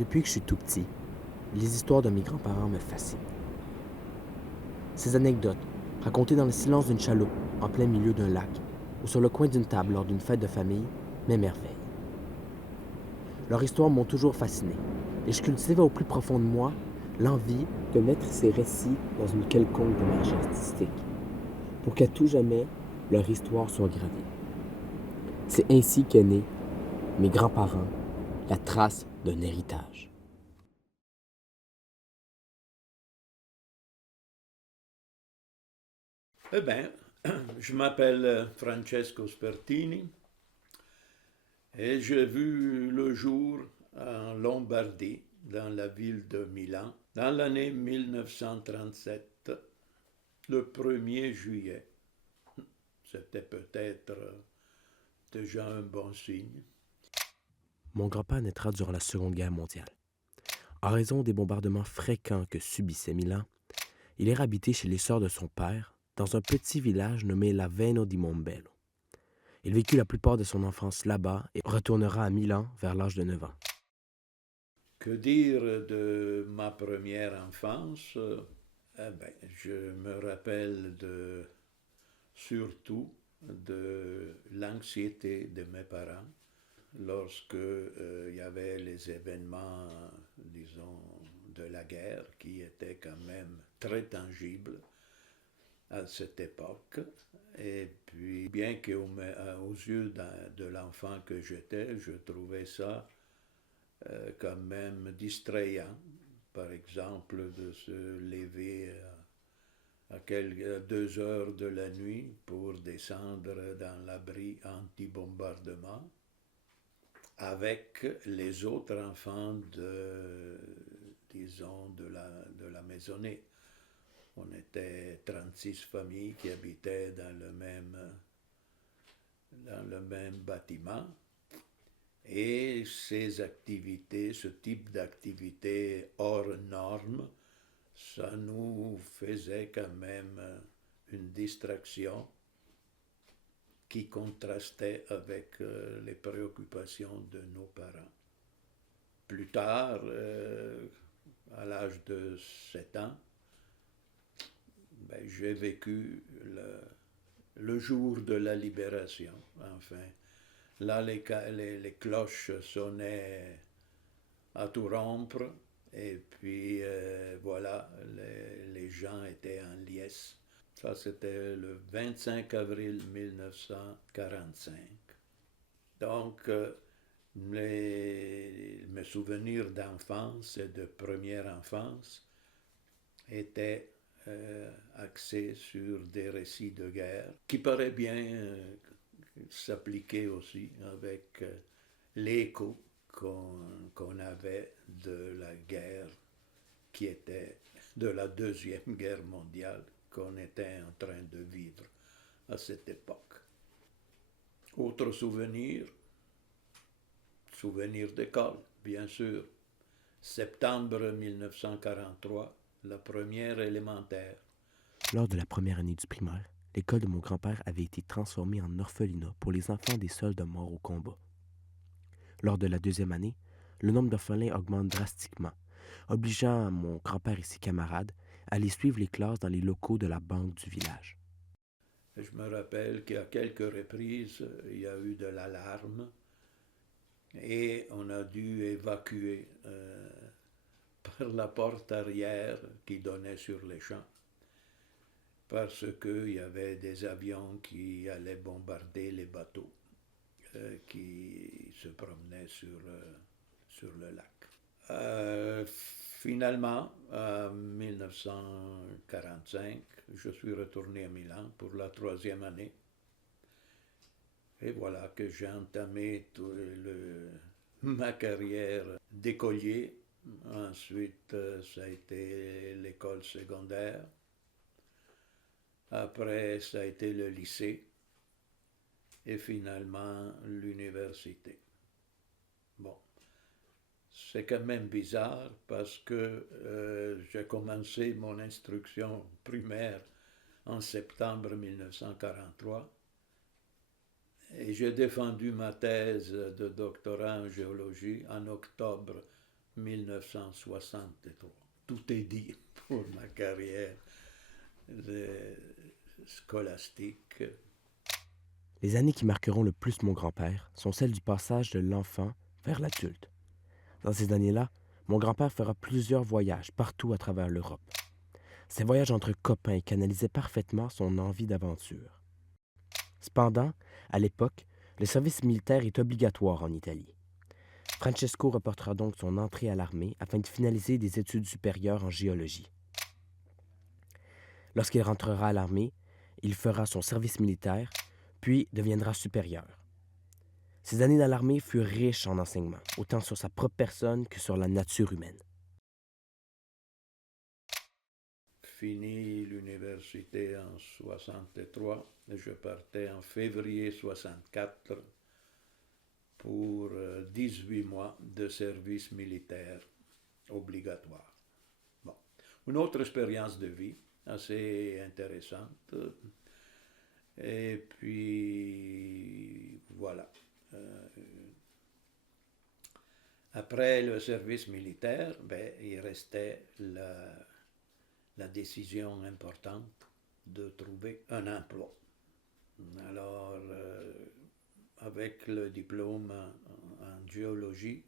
Depuis que je suis tout petit, les histoires de mes grands-parents me fascinent. Ces anecdotes, racontées dans le silence d'une chaloupe, en plein milieu d'un lac, ou sur le coin d'une table lors d'une fête de famille, m'émerveillent. Leurs histoires m'ont toujours fasciné, et je cultive au plus profond de moi l'envie de mettre ces récits dans une quelconque démarche artistique, pour qu'à tout jamais, leur histoire soit gravée. C'est ainsi qu'est né, mes grands-parents, la trace d'un héritage. Eh bien, je m'appelle Francesco Spertini et j'ai vu le jour en Lombardie, dans la ville de Milan, dans l'année 1937, le 1er juillet. C'était peut-être déjà un bon signe. Mon grand-père naîtra durant la Seconde Guerre mondiale. En raison des bombardements fréquents que subissait Milan, il ira habiter chez les sœurs de son père dans un petit village nommé Laveno di Mombello. Il vécut la plupart de son enfance là-bas et retournera à Milan vers l'âge de 9 ans. Que dire de ma première enfance? Je me rappelle surtout de l'anxiété de mes parents lorsque il y avait les événements, disons, de la guerre qui étaient quand même très tangibles à cette époque. Et puis, bien qu'aux yeux de l'enfant que j'étais, je trouvais ça quand même distrayant. Par exemple, de se lever à 2 heures de la nuit pour descendre dans l'abri anti-bombardement avec les autres enfants disons, de la maisonnée. On était 36 familles qui habitaient dans le même bâtiment. Et ces activités, ce type d'activité hors norme, ça nous faisait quand même une distraction qui contrastait avec les préoccupations de nos parents. Plus tard, à l'âge de 7 ans, j'ai vécu le jour de la libération, enfin. Là, les cloches sonnaient à tout rompre, et puis voilà, les gens étaient en liesse. Ça, c'était le 25 avril 1945. Donc, mes souvenirs d'enfance et de première enfance étaient axés sur des récits de guerre qui paraît bien s'appliquer aussi avec l'écho qu'on avait de la guerre qui était de la Deuxième Guerre mondiale qu'on était en train de vivre à cette époque. Autre souvenir d'école, bien sûr. Septembre 1943, la première élémentaire. Lors de la première année du primaire, l'école de mon grand-père avait été transformée en orphelinat pour les enfants des soldats morts au combat. Lors de la deuxième année, le nombre d'orphelins augmente drastiquement, obligeant mon grand-père et ses camarades à aller suivre les classes dans les locaux de la banque du village. Je me rappelle qu'à quelques reprises, il y a eu de l'alarme et on a dû évacuer par la porte arrière qui donnait sur les champs parce qu'il y avait des avions qui allaient bombarder les bateaux qui se promenaient sur le lac. Finalement, en 1945, je suis retourné à Milan pour la troisième année. Et voilà que j'ai entamé ma carrière d'écolier. Ensuite, ça a été l'école secondaire. Après, ça a été le lycée. Et finalement, l'université. Bon. C'est quand même bizarre parce que j'ai commencé mon instruction primaire en septembre 1943 et j'ai défendu ma thèse de doctorat en géologie en octobre 1963. Tout est dit pour ma carrière scolastique. Les années qui marqueront le plus mon grand-père sont celles du passage de l'enfant vers l'adulte. Dans ces années-là, mon grand-père fera plusieurs voyages partout à travers l'Europe. Ces voyages entre copains canalisaient parfaitement son envie d'aventure. Cependant, à l'époque, le service militaire est obligatoire en Italie. Francesco reportera donc son entrée à l'armée afin de finaliser des études supérieures en géologie. Lorsqu'il rentrera à l'armée, il fera son service militaire, puis deviendra supérieur. Ses années dans l'armée furent riches en enseignements, autant sur sa propre personne que sur la nature humaine. Fini l'université en 63, je partais en février 64 pour 18 mois de service militaire obligatoire. Bon. Une autre expérience de vie assez intéressante. Et puis voilà. Après le service militaire, il restait la décision importante de trouver un emploi. Alors, avec le diplôme en géologie,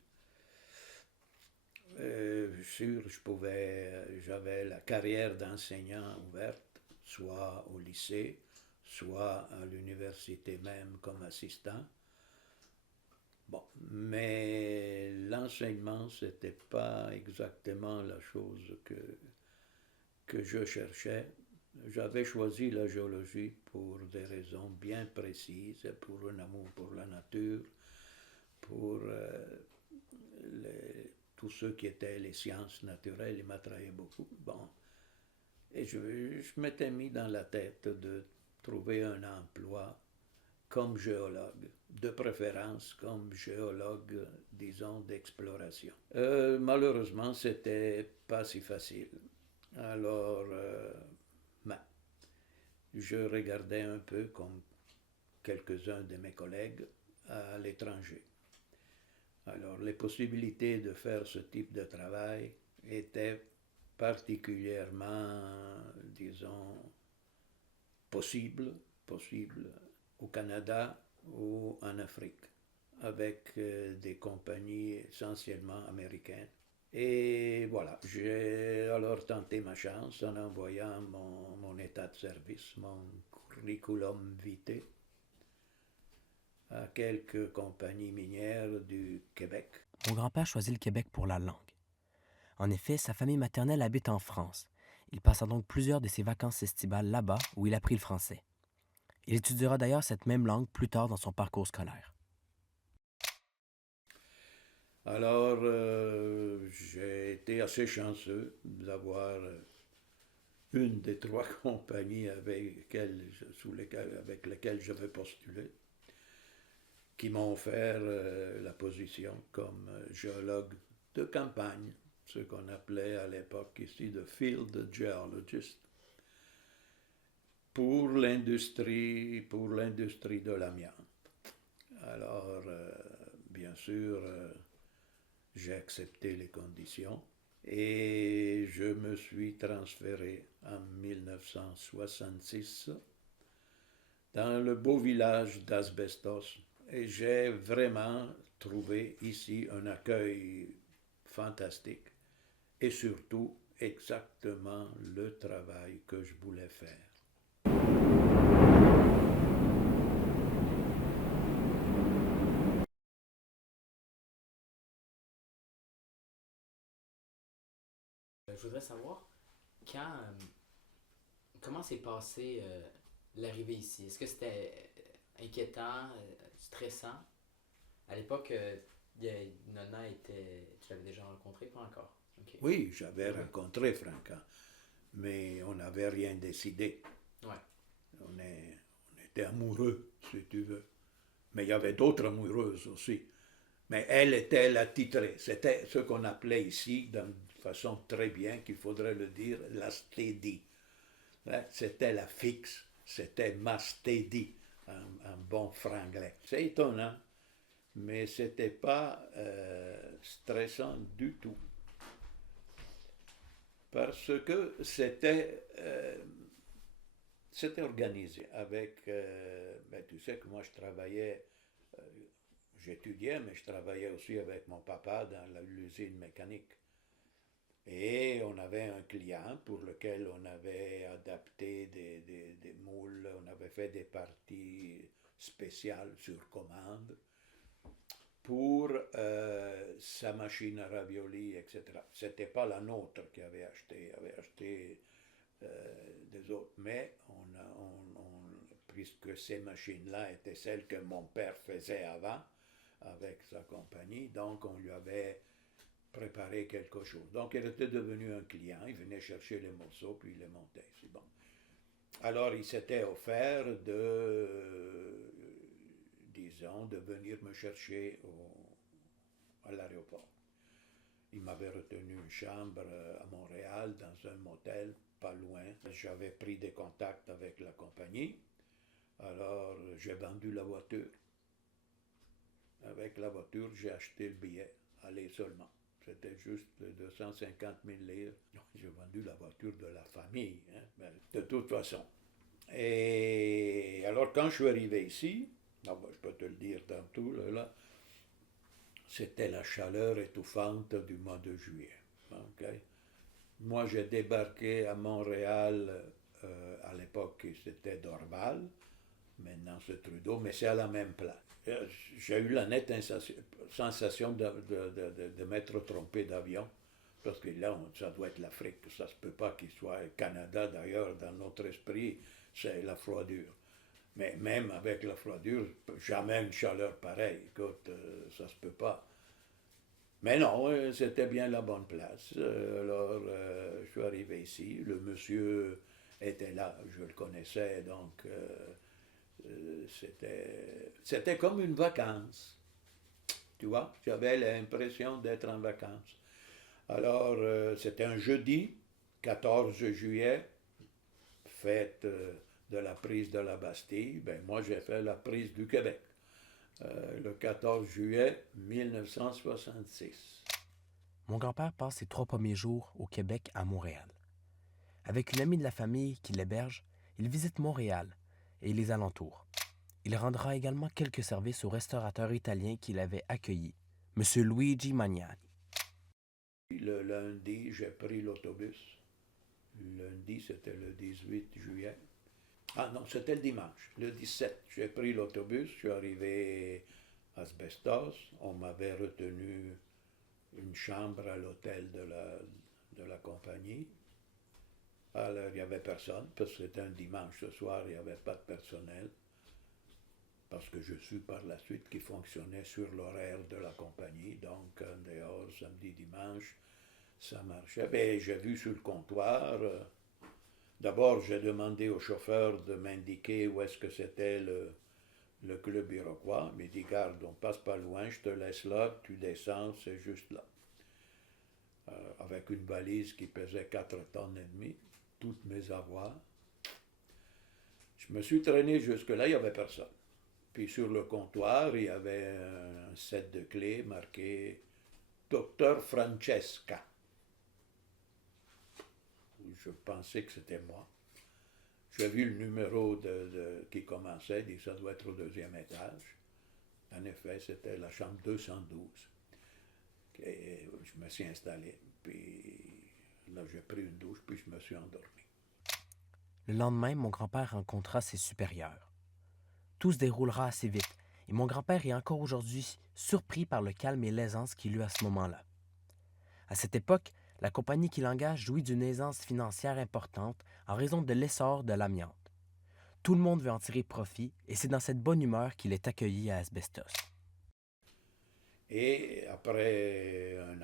j'avais la carrière d'enseignant ouverte, soit au lycée, soit à l'université même comme assistant. Bon, mais l'enseignement, c'était pas exactement la chose que je cherchais. J'avais choisi la géologie pour des raisons bien précises, pour un amour pour la nature, pour tout ce qui était les sciences naturelles, il m'attrayait beaucoup. Bon, et je m'étais mis dans la tête de trouver un emploi comme géologue, de préférence comme géologue, disons, d'exploration. Malheureusement, c'était pas si facile. Alors, je regardais un peu comme quelques-uns de mes collègues à l'étranger. Alors, les possibilités de faire ce type de travail étaient particulièrement, disons, possibles au Canada ou en Afrique, avec des compagnies essentiellement américaines. Et voilà, j'ai alors tenté ma chance en envoyant mon état de service, mon curriculum vitae, à quelques compagnies minières du Québec. Mon grand-père choisit le Québec pour la langue. En effet, sa famille maternelle habite en France. Il passa donc plusieurs de ses vacances estivales là-bas où il apprit le français. Il étudiera d'ailleurs cette même langue plus tard dans son parcours scolaire. Alors, j'ai été assez chanceux d'avoir une des trois compagnies avec lesquelles j'avais postulé, qui m'ont offert la position comme géologue de campagne, ce qu'on appelait à l'époque ici de field geologist, pour l'industrie de l'amiante. Alors, bien sûr, j'ai accepté les conditions et je me suis transféré en 1966 dans le beau village d'Asbestos et j'ai vraiment trouvé ici un accueil fantastique et surtout exactement le travail que je voulais faire. Je voudrais savoir comment s'est passé l'arrivée ici. Est-ce que c'était inquiétant, stressant? À l'époque, Nona tu l'avais déjà rencontré, pas encore? Okay. Oui, j'avais rencontré Franca, mais on n'avait rien décidé. Ouais. On était amoureux, si tu veux. Mais il y avait d'autres amoureuses aussi. Mais elle était la titrée. C'était ce qu'on appelait ici, de façon très bien, qu'il faudrait le dire, la steady. C'était la fixe, c'était ma steady, en bon franglais. C'est étonnant, mais c'était pas stressant du tout. Parce que c'était organisé avec, ben, tu sais que moi je travaillais, euh, j'étudiais, mais je travaillais aussi avec mon papa dans l'usine mécanique. Et on avait un client pour lequel on avait adapté des moules, on avait fait des parties spéciales sur commande pour sa machine à ravioli, etc. C'était pas la nôtre qui avait acheté des autres, mais puisque ces machines-là étaient celles que mon père faisait avant avec sa compagnie, donc on lui avait préparé quelque chose. Donc il était devenu un client, il venait chercher les morceaux, puis il les montait. C'est bon. Alors il s'était offert disons, de venir me chercher à l'aéroport. Il m'avait retenu une chambre à Montréal dans un motel pas loin. J'avais pris des contacts avec la compagnie. Alors j'ai vendu la voiture. Avec la voiture, j'ai acheté le billet, aller seulement. C'était juste 250 000 livres. J'ai vendu la voiture de la famille, hein, ben, de toute façon. Et alors quand je suis arrivé ici, ben, je peux te le dire tantôt, là, c'était la chaleur étouffante du mois de juillet. Okay? Moi, j'ai débarqué à Montréal à l'époque, c'était Dorval. Maintenant, c'est Trudeau, mais c'est à la même place. J'ai eu la nette sensation de m'être trompé d'avion, parce que là, ça doit être l'Afrique. Ça se peut pas qu'il soit Canada, d'ailleurs, dans notre esprit, c'est la froidure. Mais même avec la froidure, jamais une chaleur pareille. Écoute, ça se peut pas. Mais non, c'était bien la bonne place. Alors, je suis arrivé ici. Le monsieur était là, je le connaissais, donc c'était comme une vacance. Tu vois, j'avais l'impression d'être en vacances. Alors, c'était un jeudi, 14 juillet, fête de la prise de la Bastille. Ben, moi, j'ai fait la prise du Québec, le 14 juillet 1966. Mon grand-père passe ses 3 premiers jours au Québec à Montréal. Avec une amie de la famille qui l'héberge, il visite Montréal et les alentours. Il rendra également quelques services au restaurateur italien qui l'avait accueilli, M. Luigi Magnani. Le lundi, j'ai pris l'autobus. Le lundi, c'était le 18 juillet. Ah non, c'était le dimanche. Le 17, j'ai pris l'autobus, je suis arrivé à Asbestos. On m'avait retenu une chambre à l'hôtel de la compagnie. Alors, il n'y avait personne, parce que c'était un dimanche ce soir, il n'y avait pas de personnel. Parce que je suis par la suite qui fonctionnait sur l'horaire de la compagnie. Donc, en dehors, samedi, dimanche, ça marchait. Et j'ai vu sur le comptoir. D'abord, j'ai demandé au chauffeur de m'indiquer où est-ce que c'était le club iroquois. Il m'a dit, garde, on passe pas loin, je te laisse là, tu descends, c'est juste là. Avec une valise qui pesait 4 tonnes et demie, toutes mes avoirs. Je me suis traîné jusque-là, il n'y avait personne. Puis sur le comptoir, il y avait un set de clés marqué Docteur Francesca. Je pensais que c'était moi. J'ai vu le numéro qui commençait, il dit ça doit être au deuxième étage. En effet, c'était la chambre 212. Et je me suis installé, puis là j'ai pris une douche, puis je me suis endormi. Le lendemain, mon grand-père rencontra ses supérieurs. Tout se déroulera assez vite, et mon grand-père est encore aujourd'hui surpris par le calme et l'aisance qu'il eut à ce moment-là. À cette époque, la compagnie qu'il engage jouit d'une aisance financière importante en raison de l'essor de l'amiante. Tout le monde veut en tirer profit, et c'est dans cette bonne humeur qu'il est accueilli à Asbestos. Et après un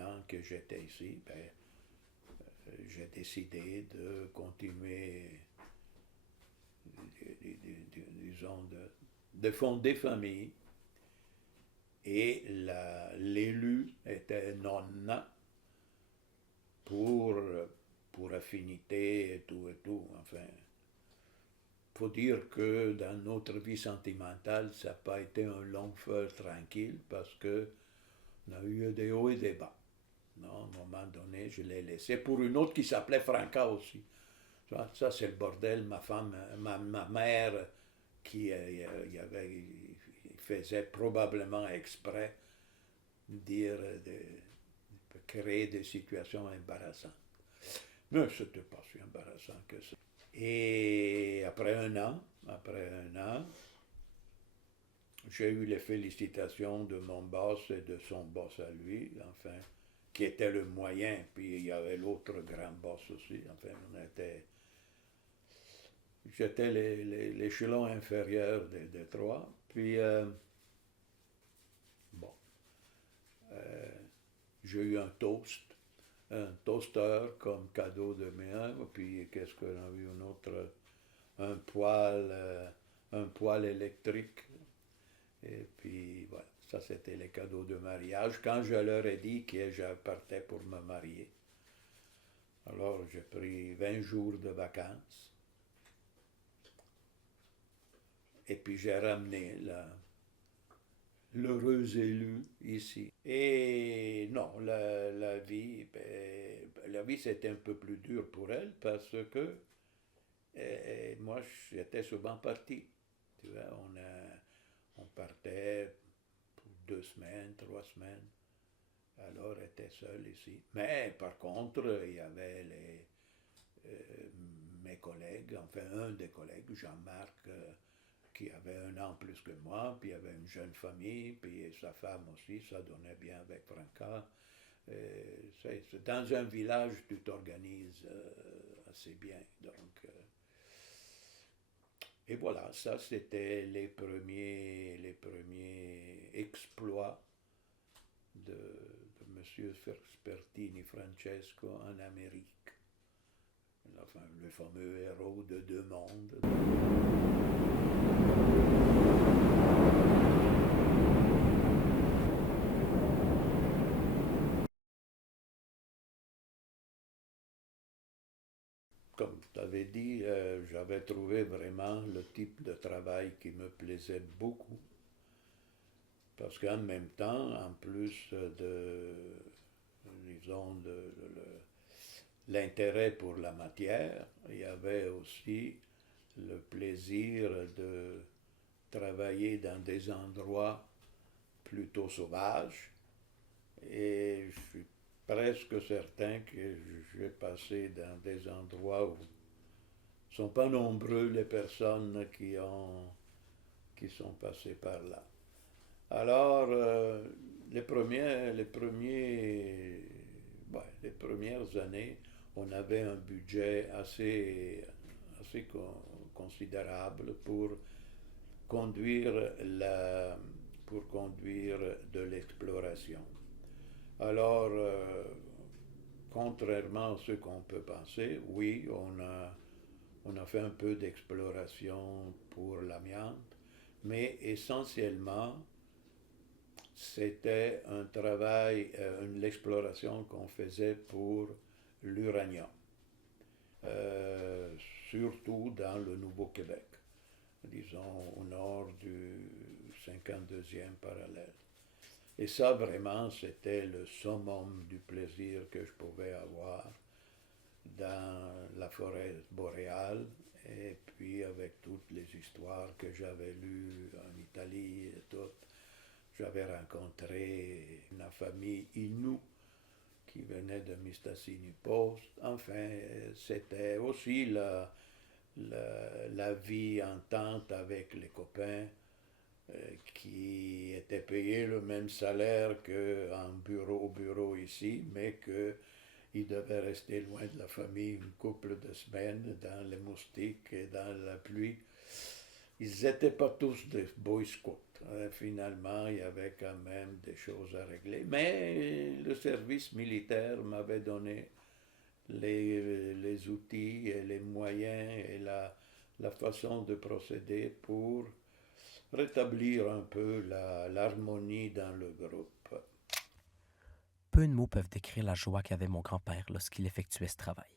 an que j'étais ici, ben, j'ai décidé de continuer, disons, de fonder famille. Et l'élu était nonna pour, pour affinité et tout. Enfin, faut dire que dans notre vie sentimentale, ça n'a pas été un long feu tranquille parce que on a eu des hauts et des bas. Non, à un moment donné, je l'ai laissé pour une autre qui s'appelait Franca aussi. Ça c'est le bordel. Ma femme, ma mère, qui il faisait probablement exprès dire, de créer des situations embarrassantes. Mais c'était pas si embarrassant que ça. Et après un an, j'ai eu les félicitations de mon boss et de son boss à lui, enfin, qui était le moyen, puis il y avait l'autre grand boss aussi, enfin, j'étais l'échelon inférieur des trois, puis, bon, euh, j'ai eu un toaster comme cadeau de mien, puis qu'est-ce qu'on a eu, un autre, un poêle, un poêle électrique. Et puis, voilà, ça c'était les cadeaux de mariage. Quand je leur ai dit que je partais pour me marier, alors j'ai pris 20 jours de vacances. Et puis j'ai ramené l'heureux élu ici. Et non, la vie c'était un peu plus dur pour elle parce que moi j'étais souvent parti. Tu vois, on partait pour 2 semaines, 3 semaines. Alors, elle était seule ici. Mais par contre, il y avait euh, mes collègues, enfin un des collègues, Jean-Marc, qui avait un an plus que moi, puis il avait une jeune famille, puis sa femme aussi, ça donnait bien avec Franca. Dans un village, tu t'organises assez bien. Donc, et voilà, ça c'était les premiers exploits de M. Spertini Francesco en Amérique. Enfin, le fameux héros de Deux mondes. Comme tu avais dit, j'avais trouvé vraiment le type de travail qui me plaisait beaucoup. Parce qu'en même temps, en plus disons, l'intérêt pour la matière, il y avait aussi le plaisir de travailler dans des endroits plutôt sauvages. Et je suis presque certain que j'ai passé dans des endroits où ne sont pas nombreux les personnes qui sont passées par là. Alors, les premières années, on avait un budget assez considérable conduire pour conduire de l'exploration. Alors, contrairement à ce qu'on peut penser, oui, on a fait un peu d'exploration pour l'amiante, mais essentiellement, c'était un travail, l'exploration qu'on faisait pour l'uranium, euh, surtout dans le Nouveau-Québec, disons au nord du 52e parallèle. Et ça, vraiment, c'était le summum du plaisir que je pouvais avoir dans la forêt boréale et puis avec toutes les histoires que j'avais lues en Italie et tout. J'avais rencontré une famille Innu qui venait de Mistassini Post. Enfin, c'était aussi la vie en tente avec les copains qui étaient payés le même salaire qu'en bureau ici, mais qu'ils devaient rester loin de la famille une couple de semaines dans les moustiques et dans la pluie. Ils n'étaient pas tous des boy scouts. Finalement, il y avait quand même des choses à régler. Mais le service militaire m'avait donné les outils et les moyens et la façon de procéder pour rétablir un peu l'harmonie dans le groupe. Peu de mots peuvent décrire la joie qu'avait mon grand-père lorsqu'il effectuait ce travail.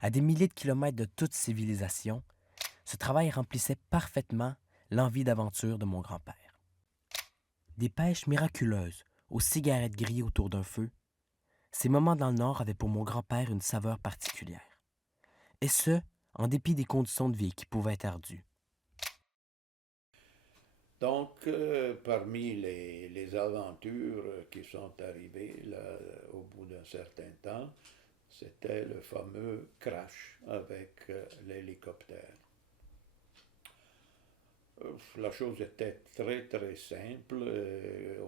À des milliers de kilomètres de toute civilisation, ce travail remplissait parfaitement l'envie d'aventure de mon grand-père. Des pêches miraculeuses aux cigarettes grillées autour d'un feu, Ces moments dans le Nord avaient pour mon grand-père une saveur particulière. Et ce, en dépit des conditions de vie qui pouvaient être ardues. Donc, parmi les aventures qui sont arrivées là, au bout d'un certain temps, c'était le fameux crash avec l'hélicoptère. La chose était très très simple.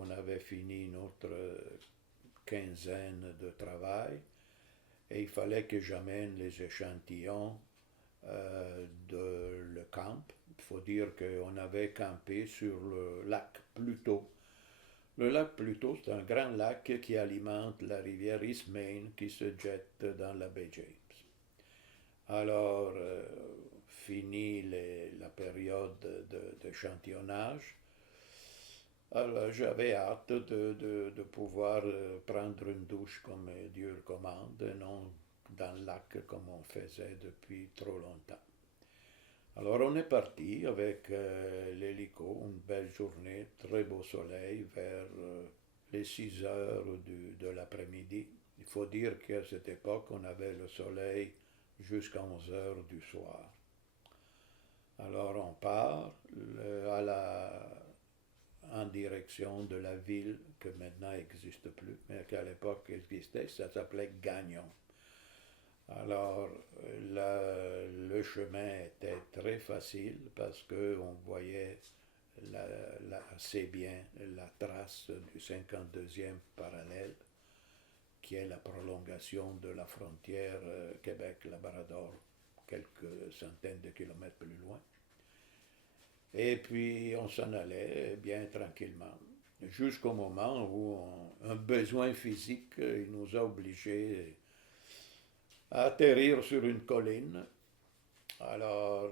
On avait fini notre quinzaine de travail et il fallait que j'amène les échantillons de le camp. Il faut dire qu'on avait campé sur le lac Pluto. Le lac Pluto, c'est un grand lac qui alimente la rivière East Main qui se jette dans la baie James. Alors, fini la période d'échantillonnage, alors j'avais hâte de pouvoir prendre une douche comme Dieu le commande, non dans le lac comme on faisait depuis trop longtemps. Alors on est parti avec l'hélico, une belle journée, très beau soleil, vers les 6 heures de l'après-midi. Il faut dire qu'à cette époque, on avait le soleil jusqu'à 11 heures du soir. Alors on part en direction de la ville que maintenant n'existe plus, mais qu'à l'époque existait, ça s'appelait Gagnon. Alors, le chemin était très facile parce qu'on voyait assez bien la trace du 52e parallèle, qui est la prolongation de la frontière Québec-Labrador, quelques centaines de kilomètres plus loin. Et puis, on s'en allait bien tranquillement, jusqu'au moment où un besoin physique il nous a obligés à atterrir sur une colline. Alors,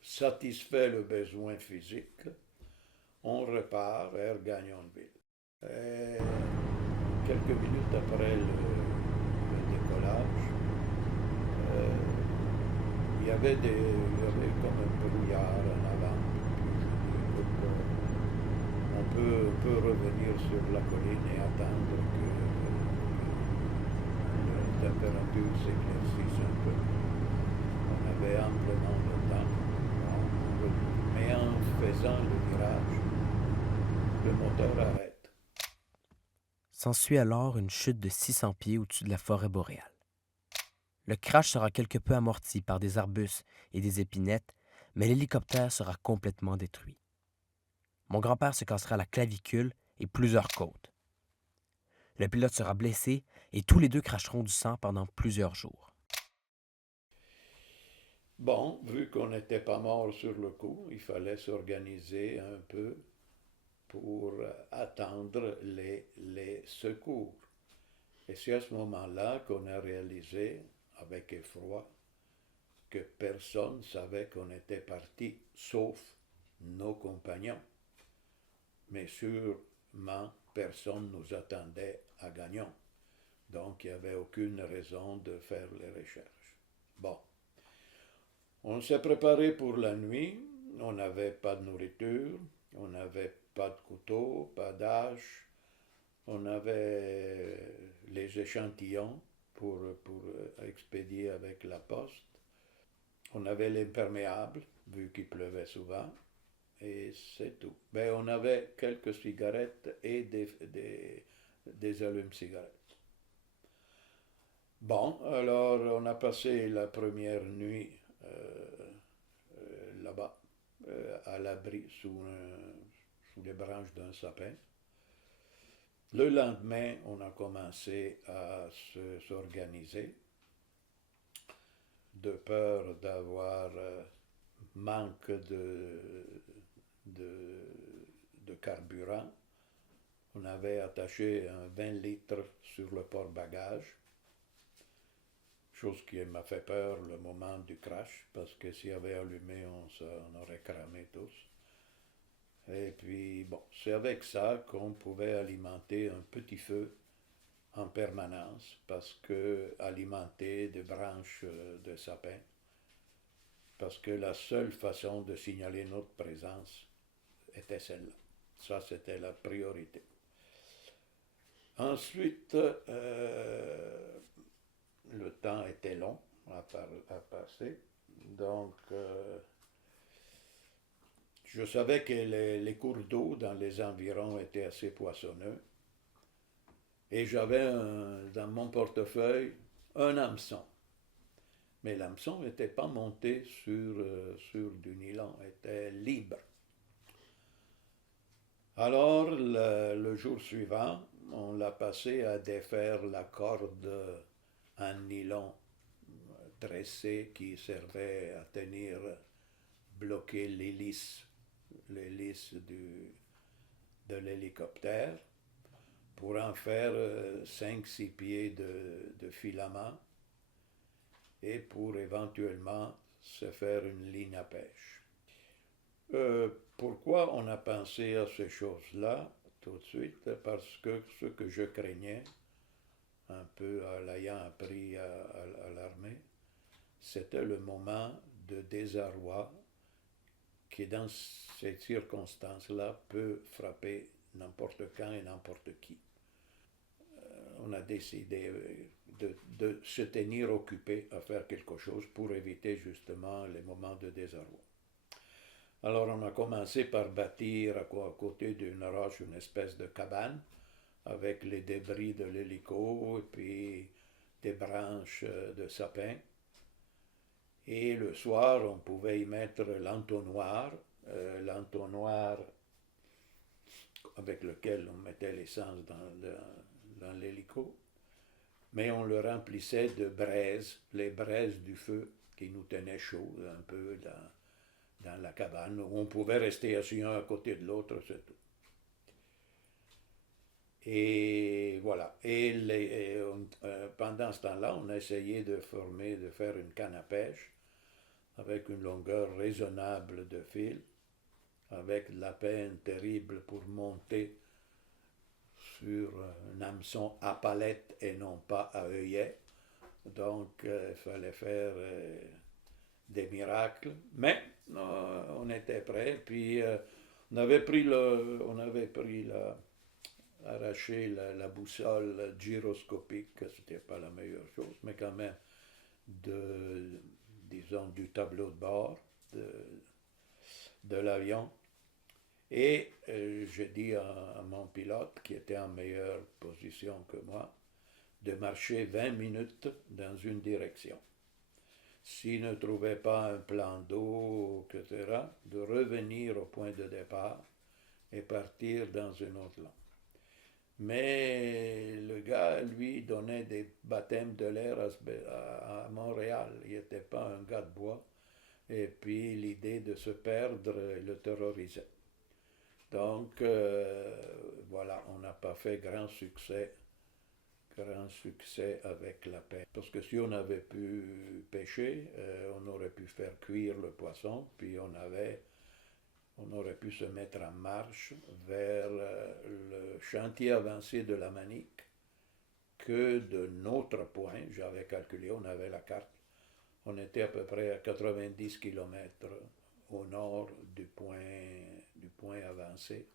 satisfait le besoin physique, on repart vers Gagnonville. Et quelques minutes après le décollage, il y avait comme un brouillard en avant. On peut revenir sur la colline et attendre que la température s'éclaircisse un peu. On avait amplement le temps. Mais en faisant le virage, le moteur arrête. S'ensuit alors une chute de 600 pieds au-dessus de la forêt boréale. Le crash sera quelque peu amorti par des arbustes et des épinettes, mais l'hélicoptère sera complètement détruit. Mon grand-père se cassera la clavicule et plusieurs côtes. Le pilote sera blessé et tous les deux cracheront du sang pendant plusieurs jours. Bon, vu qu'on n'était pas mort sur le coup, il fallait s'organiser un peu pour attendre les secours. Et c'est à ce moment-là qu'on a réalisé, avec effroi, que personne ne savait qu'on était parti, sauf nos compagnons. Mais sûrement, personne ne nous attendait à Gagnon. Donc, il n'y avait aucune raison de faire les recherches. Bon. On s'est préparé pour la nuit. On n'avait pas de nourriture. On n'avait pas de couteau, pas d'hache. On avait les échantillons pour expédier avec la poste. On avait l'imperméable, vu qu'il pleuvait souvent. Et c'est tout. Mais on avait quelques cigarettes et des allumes-cigarettes. Bon, alors on a passé la première nuit là-bas, à l'abri, sous les branches d'un sapin. Le lendemain, on a commencé à s'organiser, de peur d'avoir manque de carburant. On avait attaché un 20 litres sur le port-bagages, chose qui m'a fait peur le moment du crash, parce que s'il avait allumé, on aurait cramé tous. Et puis, bon, c'est avec ça qu'on pouvait alimenter un petit feu en permanence, parce que alimenter des branches de sapin, parce que la seule façon de signaler notre présence était celle-là. Ça, c'était la priorité. Ensuite, le temps était long à passer. Donc, je savais que les cours d'eau dans les environs étaient assez poissonneux. Et j'avais dans mon portefeuille un hameçon. Mais l'hameçon n'était pas monté sur du nylon, était libre. Alors, le jour suivant, on l'a passé à défaire la corde en nylon tressé qui servait à tenir, bloquer l'hélice de l'hélicoptère pour en faire 5-6 pieds de filament et pour éventuellement se faire une ligne à pêche. Pourquoi on a pensé à ces choses-là tout de suite? Parce que ce que je craignais, un peu en l'ayant appris à l'armée, c'était le moment de désarroi qui, dans ces circonstances-là, peut frapper n'importe quand et n'importe qui. On a décidé de se tenir occupé à faire quelque chose pour éviter justement les moments de désarroi. Alors on a commencé par bâtir à côté d'une roche une espèce de cabane avec les débris de l'hélico et puis des branches de sapin. Et le soir, on pouvait y mettre l'entonnoir avec lequel on mettait l'essence dans l'hélico, mais on le remplissait de braises, les braises du feu qui nous tenaient chaud un peu dans la cabane, où on pouvait rester assis un à côté de l'autre, c'est tout. Et voilà. Pendant ce temps-là, on a essayé de faire une canne à pêche avec une longueur raisonnable de fil, avec de la peine terrible pour monter sur un hameçon à palette et non pas à œillet. Donc, il fallait faire des miracles. Mais on était prêts. Puis, on avait arraché la boussole gyroscopique. C'était pas la meilleure chose, mais quand même, disons, du tableau de bord de l'avion. Et j'ai dit à mon pilote, qui était en meilleure position que moi, de marcher 20 minutes dans une direction. S'il ne trouvait pas un plan d'eau, etc., de revenir au point de départ et partir dans une autre langue. Mais le gars, lui, donnait des baptêmes de l'air à Montréal. Il n'était pas un gars de bois. Et puis l'idée de se perdre le terrorisait. Donc, voilà, on n'a pas fait grand succès avec la pêche. Parce que si on avait pu pêcher, on aurait pu faire cuire le poisson, puis on aurait pu se mettre en marche vers le chantier avancé de la Manique, que de notre point, j'avais calculé, on avait la carte, on était à peu près à 90 km au nord du point avancé.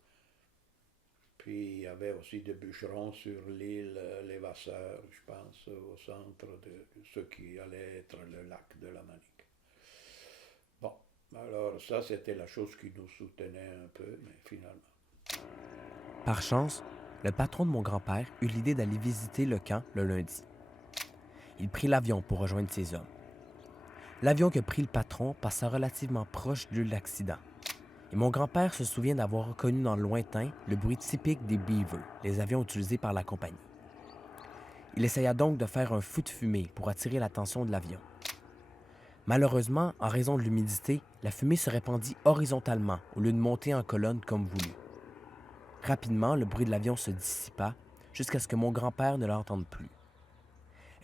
Puis il y avait aussi des bûcherons sur l'île Lévasseur, je pense, au centre de ce qui allait être le lac de la Manique. Bon, alors ça c'était la chose qui nous soutenait un peu, mais finalement. Par chance, le patron de mon grand-père eut l'idée d'aller visiter le camp le lundi. Il prit l'avion pour rejoindre ses hommes. L'avion que prit le patron passa relativement proche de l'accident. Et mon grand-père se souvient d'avoir reconnu dans le lointain le bruit typique des Beaver, les avions utilisés par la compagnie. Il essaya donc de faire un feu de fumée pour attirer l'attention de l'avion. Malheureusement, en raison de l'humidité, la fumée se répandit horizontalement au lieu de monter en colonne comme voulu. Rapidement, le bruit de l'avion se dissipa jusqu'à ce que mon grand-père ne l'entende plus.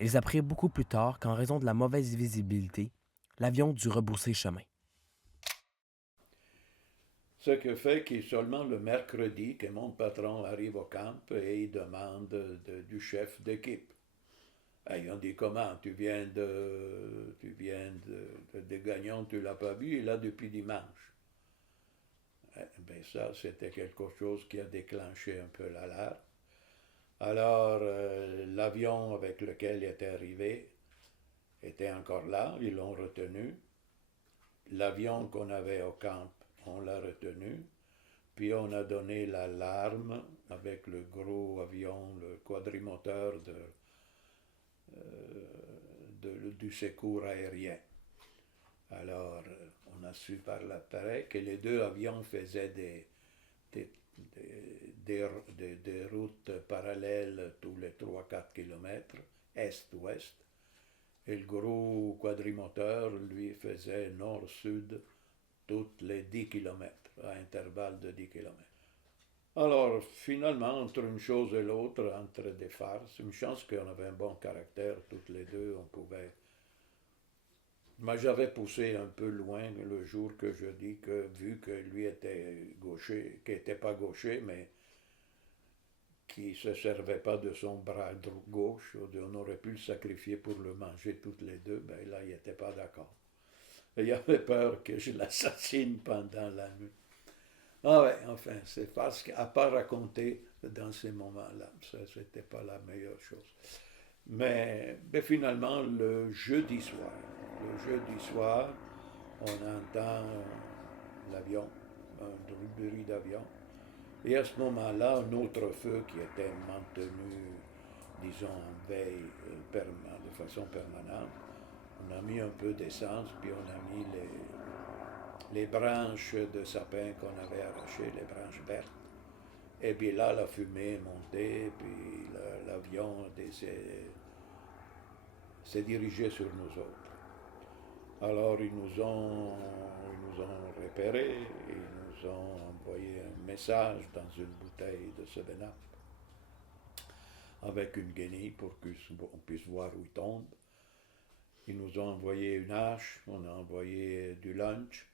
Ils apprirent beaucoup plus tard qu'en raison de la mauvaise visibilité, l'avion dut rebrousser chemin. Ce que fait que seulement le mercredi que mon patron arrive au camp et il demande du chef d'équipe. Et ils ont dit comment, tu viens de Gagnon, tu l'as pas vu, il est là depuis dimanche. Ben ça, c'était quelque chose qui a déclenché un peu l'alarme. Alors, l'avion avec lequel il était arrivé était encore là, ils l'ont retenu. L'avion qu'on avait au camp, on l'a retenu. Puis on a donné l'alarme avec le gros avion, le quadrimoteur du secours aérien. Alors, on a su par l'après que les deux avions faisaient des, des routes parallèles tous les 3-4 kilomètres, est-ouest. Et le gros quadrimoteur, lui, faisait nord-sud toutes les 10 kilomètres, à intervalles de 10 kilomètres. Alors, finalement, entre une chose et l'autre, entre des farces, une chance qu'on avait un bon caractère, toutes les deux, on pouvait. Moi, j'avais poussé un peu loin le jour que je dis que, vu que lui était gaucher, qui n'était pas gaucher, mais qui ne se servait pas de son bras gauche, on aurait pu le sacrifier pour le manger toutes les deux, ben là, il n'était pas d'accord. Il avait peur que je l'assassine pendant la nuit. Ah ouais, enfin, c'est parce qu'à pas raconter dans ces moments-là, ça, c'était pas la meilleure chose. Mais finalement, le jeudi soir, on entend l'avion, un bruit d'avion. Et à ce moment-là, un autre feu qui était maintenu, disons, en veille de façon permanente, on a mis un peu d'essence, puis on a mis les branches de sapin qu'on avait arrachées, les branches vertes. Et puis là, la fumée est montée, puis l'avion s'est dirigé sur nous autres. Alors ils nous ont repérés, ils nous ont envoyé un message dans une bouteille de Seven-Up avec une guenille pour qu'on puisse voir où il tombe. Ils nous ont envoyé une hache, on a envoyé du lunch,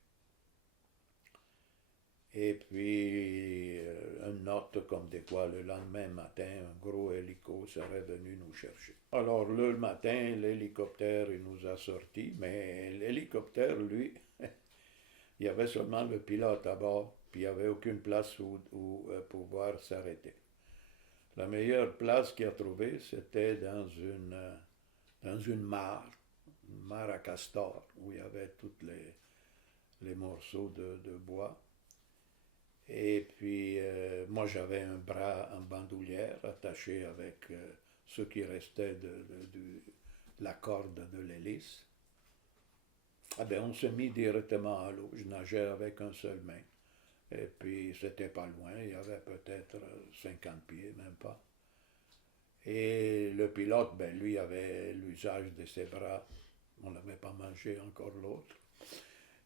et puis une note comme de quoi le lendemain matin, un gros hélico serait venu nous chercher. Alors le matin, l'hélicoptère il nous a sortis, mais l'hélicoptère, lui, il y avait seulement le pilote à bord, puis il n'y avait aucune place où pouvoir s'arrêter. La meilleure place qu'il a trouvée, c'était dans une mare à castor, où il y avait tous les morceaux de bois. Et puis, moi, j'avais un bras en bandoulière attaché avec ce qui restait de la corde de l'hélice. Ah ben, on s'est mis directement à l'eau. Je nageais avec un seul main. Et puis, c'était pas loin. Il y avait peut-être 50 pieds, même pas. Et le pilote, ben, lui, avait l'usage de ses bras. On n'avait pas mangé encore l'autre.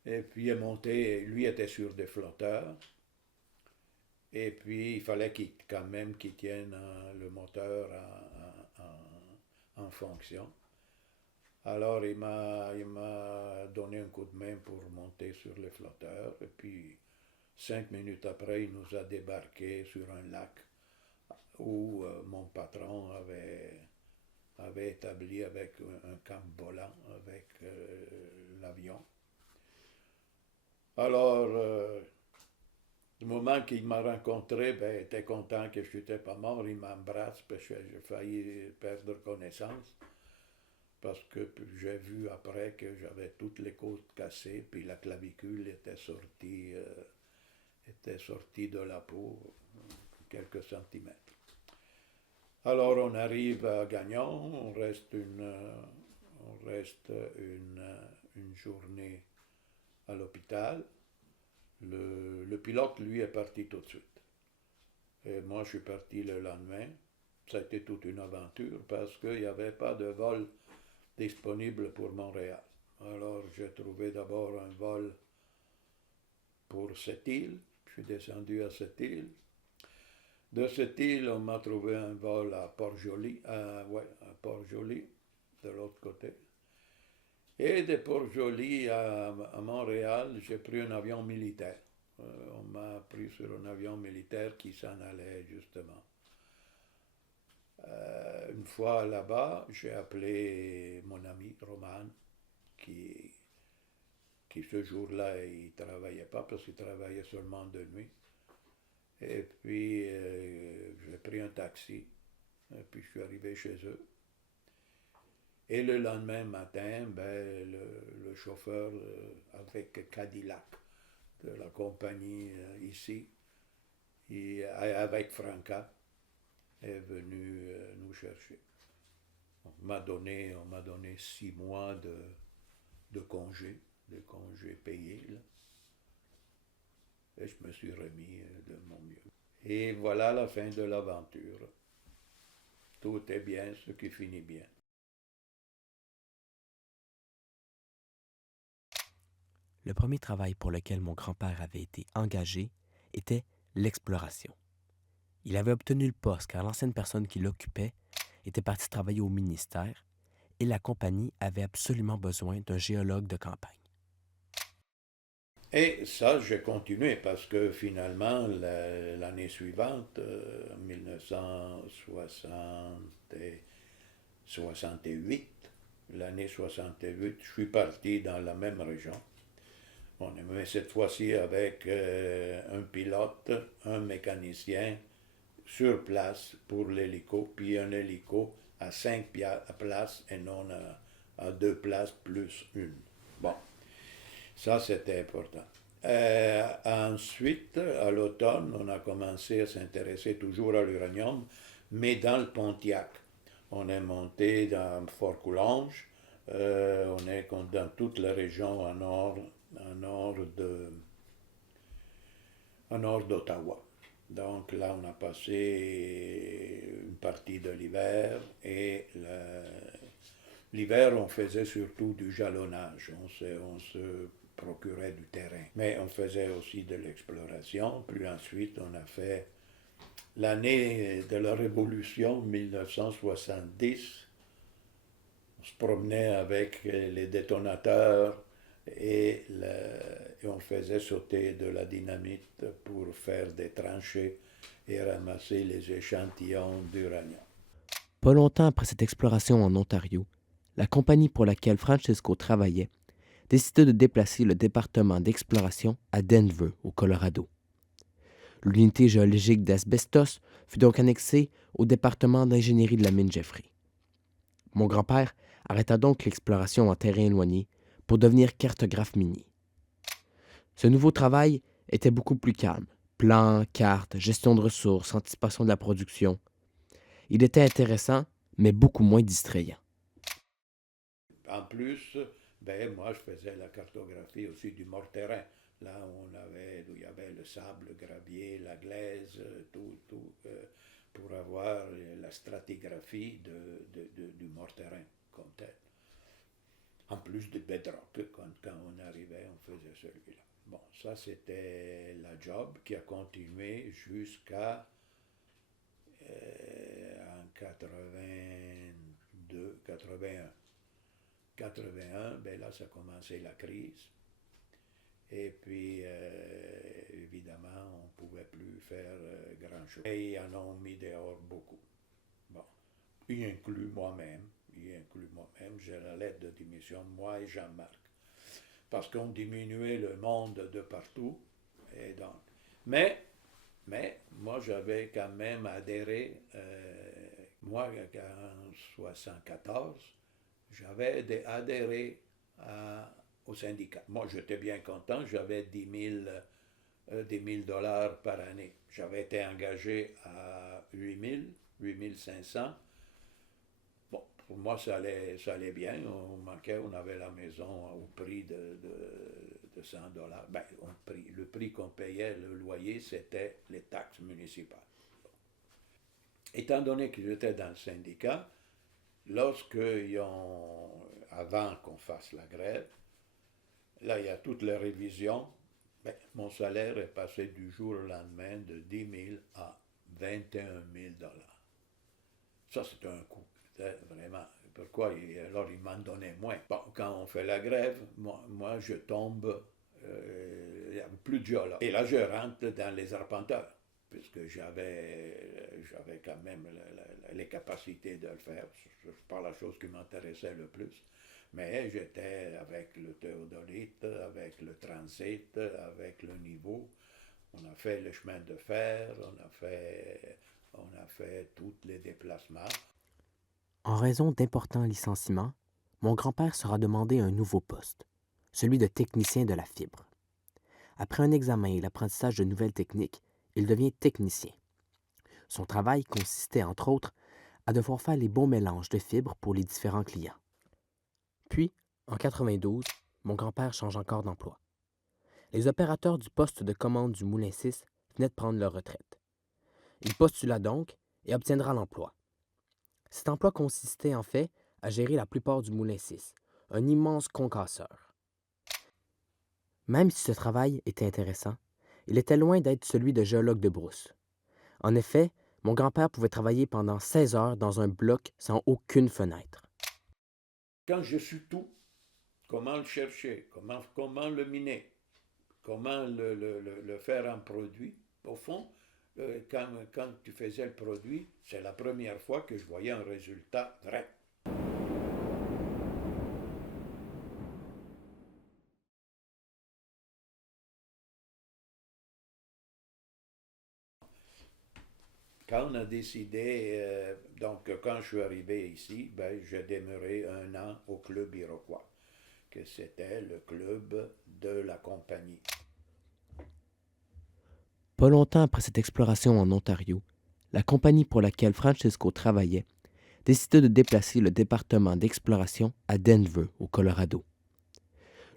Et puis, il est monté. Lui était sur des flotteurs. Et puis, il fallait quand même qu'il tienne le moteur en fonction. Alors, il m'a donné un coup de main pour monter sur le flotteur. Et puis, 5 minutes après, il nous a débarqués sur un lac où mon patron avait établi avec un camp volant avec l'avion. Alors, du moment qu'il m'a rencontré, ben, il était content que je n'étais pas mort. Il m'embrasse parce que j'ai failli perdre connaissance. Parce que j'ai vu après que j'avais toutes les côtes cassées, puis la clavicule était sortie de la peau, quelques centimètres. Alors on arrive à Gagnon, on reste une journée à l'hôpital. Le pilote, lui, est parti tout de suite. Et moi, je suis parti le lendemain. Ça a été toute une aventure parce qu'il n'y avait pas de vol disponible pour Montréal. Alors, j'ai trouvé d'abord un vol pour cette île. Je suis descendu à cette île. De cette île, on m'a trouvé un vol à Port-Joli, à Port-Joli, de l'autre côté. Et de Port-Joli à Montréal, j'ai pris un avion militaire. On m'a pris sur un avion militaire qui s'en allait justement. Une fois là-bas, j'ai appelé mon ami Roman, qui ce jour-là, il ne travaillait pas parce qu'il travaillait seulement de nuit. Et puis, j'ai pris un taxi Et puis je suis arrivé chez eux. Et le lendemain matin, le chauffeur avec Cadillac de la compagnie ici, avec Franca, est venu nous chercher. On m'a donné 6 mois de congés payés. Là. Et je me suis remis de mon mieux. Et voilà la fin de l'aventure. Tout est bien ce qui finit bien. Le premier travail pour lequel mon grand-père avait été engagé était l'exploration. Il avait obtenu le poste car l'ancienne personne qui l'occupait était partie travailler au ministère et la compagnie avait absolument besoin d'un géologue de campagne. Et ça, j'ai continué parce que finalement, l'année suivante, 1968, l'année 68, je suis parti dans la même région. Mais cette fois-ci avec un pilote, un mécanicien sur place pour l'hélico, puis un hélico à 5 places et non à 2 places plus une. Bon, ça c'était important. Ensuite, à l'automne, on a commencé à s'intéresser toujours à l'uranium, mais dans le Pontiac. On est monté dans Fort Coulonge, on est dans toute la région en nord d'Ottawa. Donc là, on a passé une partie de l'hiver et l'hiver, on faisait surtout du jalonnage. On se procurait du terrain. Mais on faisait aussi de l'exploration. Puis ensuite, on a fait l'année de la Révolution, 1970. On se promenait avec les détonateurs et on faisait sauter de la dynamite pour faire des tranchées et ramasser les échantillons d'uranium. Pas longtemps après cette exploration en Ontario, la compagnie pour laquelle Francesco travaillait décida de déplacer le département d'exploration à Denver, au Colorado. L'unité géologique d'Asbestos fut donc annexée au département d'ingénierie de la mine Jeffrey. Mon grand-père arrêta donc l'exploration en terrain éloigné pour devenir cartographe minier. Ce nouveau travail était beaucoup plus calme. Plans, cartes, gestion de ressources, anticipation de la production. Il était intéressant, mais beaucoup moins distrayant. En plus, moi, je faisais la cartographie aussi du morterin. Là où il y avait le sable, le gravier, la glaise, tout pour avoir la stratigraphie du morterin comme tel. En plus du bedrock, quand on arrivait, on faisait celui-là. Bon, ça c'était la job qui a continué jusqu'à en 82, 81. 81, là, ça a commencé la crise. Et puis, évidemment, on ne pouvait plus faire grand-chose. Et ils en ont mis dehors beaucoup. Bon, y inclut moi-même. J'ai la lettre de démission, moi et Jean-Marc. Parce qu'on diminuait le monde de partout. Et donc, mais moi, j'avais quand même adhéré, moi, en 1974, j'avais adhéré au syndicat. Moi, j'étais bien content, j'avais 10 000 dollars par année. J'avais été engagé à 8 500. Bon, pour moi, ça allait bien. On avait la maison au prix de 100 dollars. Le prix qu'on payait, le loyer, c'était les taxes municipales. Étant donné que j'étais dans le syndicat, avant qu'on fasse la grève, là, il y a toutes les révisions. Mon salaire est passé du jour au lendemain de 10 000 à 21 000 dollars. Ça, c'est un coup. Vraiment. Pourquoi? Alors, ils m'en donnaient moins. Bon, quand on fait la grève, moi je tombe, il n'y a plus de job. Et là, je rentre dans les arpenteurs, puisque j'avais quand même les capacités de le faire. C'est pas la chose qui m'intéressait le plus. Mais j'étais avec le théodolite, avec le transit, avec le niveau. On a fait le chemin de fer, on a fait tous les déplacements. En raison d'importants licenciements, mon grand-père sera demandé un nouveau poste, celui de technicien de la fibre. Après un examen et l'apprentissage de nouvelles techniques, il devient technicien. Son travail consistait, entre autres, à devoir faire les bons mélanges de fibres pour les différents clients. Puis, en 92, mon grand-père change encore d'emploi. Les opérateurs du poste de commande du Moulin 6 venaient de prendre leur retraite. Il postula donc et obtiendra l'emploi. Cet emploi consistait en fait à gérer la plupart du Moulin 6, un immense concasseur. Même si ce travail était intéressant, il était loin d'être celui de géologue de brousse. En effet, mon grand-père pouvait travailler pendant 16 heures dans un bloc sans aucune fenêtre. Quand je suis tout, comment le chercher, comment le miner, comment le faire en produit, au fond, quand tu faisais le produit, c'est la première fois que je voyais un résultat vrai. Quand on a décidé, donc quand je suis arrivé ici, ben, j'ai demeuré 1 an au club iroquois, que c'était le club de la compagnie. Pas longtemps après cette exploration en Ontario, la compagnie pour laquelle Francisco travaillait décida de déplacer le département d'exploration à Denver, au Colorado.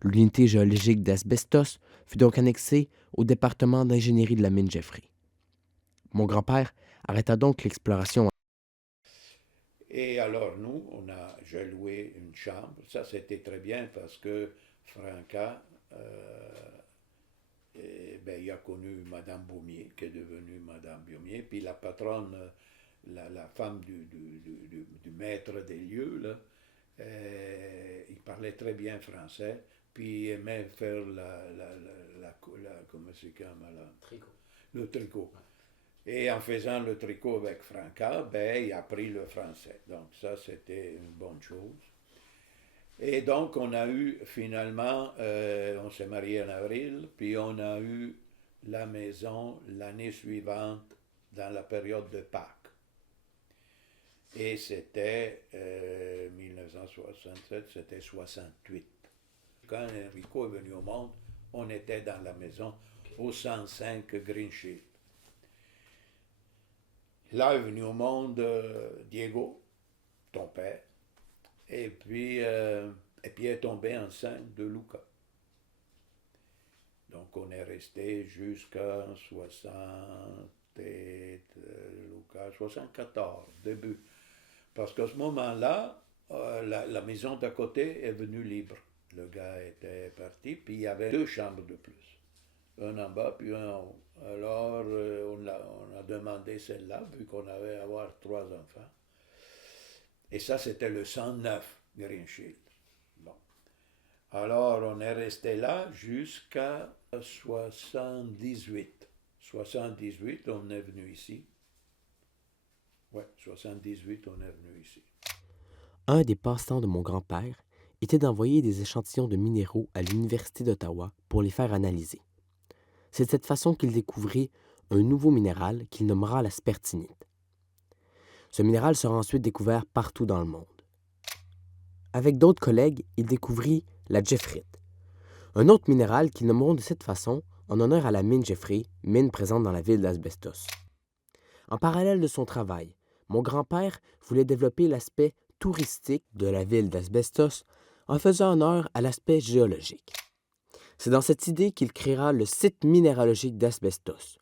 L'unité géologique d'Asbestos fut donc annexée au département d'ingénierie de la mine Jeffrey. Mon grand-père arrêta donc l'exploration. Et alors nous, j'ai loué une chambre. Ça, c'était très bien parce que Franca, il a connu Madame Baumier, qui est devenue Madame Baumier. Puis la patronne, la femme du maître des lieux, là, il parlait très bien français. Puis il aimait faire comment c'est Tricot. le tricot. Et en faisant le tricot avec Franca, ben, il a appris le français. Donc ça, c'était une bonne chose. Et donc, on a eu finalement, on s'est marié en avril, puis on a eu la maison l'année suivante, dans la période de Pâques. Et c'était 1967, c'était 68. Quand Enrico est venu au monde, on était dans la maison au 105 Greenshield. Là est venu au monde Diego, ton père, et puis est tombé enceinte de Luca. Donc on est resté jusqu'à 74, début. Parce qu'à ce moment-là, la maison d'à côté est venue libre. Le gars était parti, puis il y avait 2 chambres de plus. Un en bas, puis un en haut. Alors, on a demandé celle-là, vu qu'on avait à avoir 3 enfants. Et ça, c'était le 109 Greenshield. Bon. Alors, on est resté là jusqu'à 78. 78, on est venu ici. Oui, 78, on est venu ici. Un des passe-temps de mon grand-père était d'envoyer des échantillons de minéraux à l'Université d'Ottawa pour les faire analyser. C'est de cette façon qu'il découvrit un nouveau minéral qu'il nommera la spertinite. Ce minéral sera ensuite découvert partout dans le monde. Avec d'autres collègues, il découvrit la jeffrite, un autre minéral qu'ils nommeront de cette façon en honneur à la mine Jeffrey, mine présente dans la ville d'Asbestos. En parallèle de son travail, mon grand-père voulait développer l'aspect touristique de la ville d'Asbestos en faisant honneur à l'aspect géologique. C'est dans cette idée qu'il créera le site minéralogique d'Asbestos,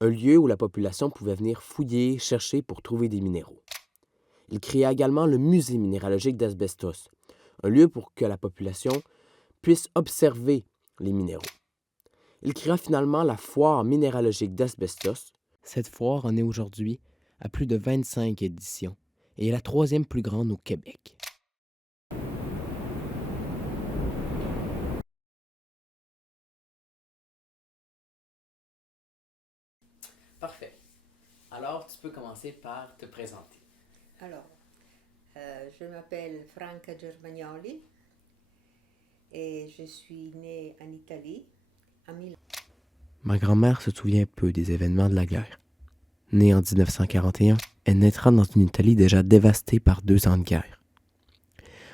un lieu où la population pouvait venir fouiller, chercher pour trouver des minéraux. Il créa également le musée minéralogique d'Asbestos, un lieu pour que la population puisse observer les minéraux. Il créa finalement la foire minéralogique d'Asbestos. Cette foire en est aujourd'hui à plus de 25 éditions et est la 3e plus grande au Québec. Parfait. Alors, tu peux commencer par te présenter. Alors, je m'appelle Franca Germagnoli et je suis née en Italie, à Milan. Ma grand-mère se souvient peu des événements de la guerre. Née en 1941, elle naîtra dans une Italie déjà dévastée par 2 ans de guerre.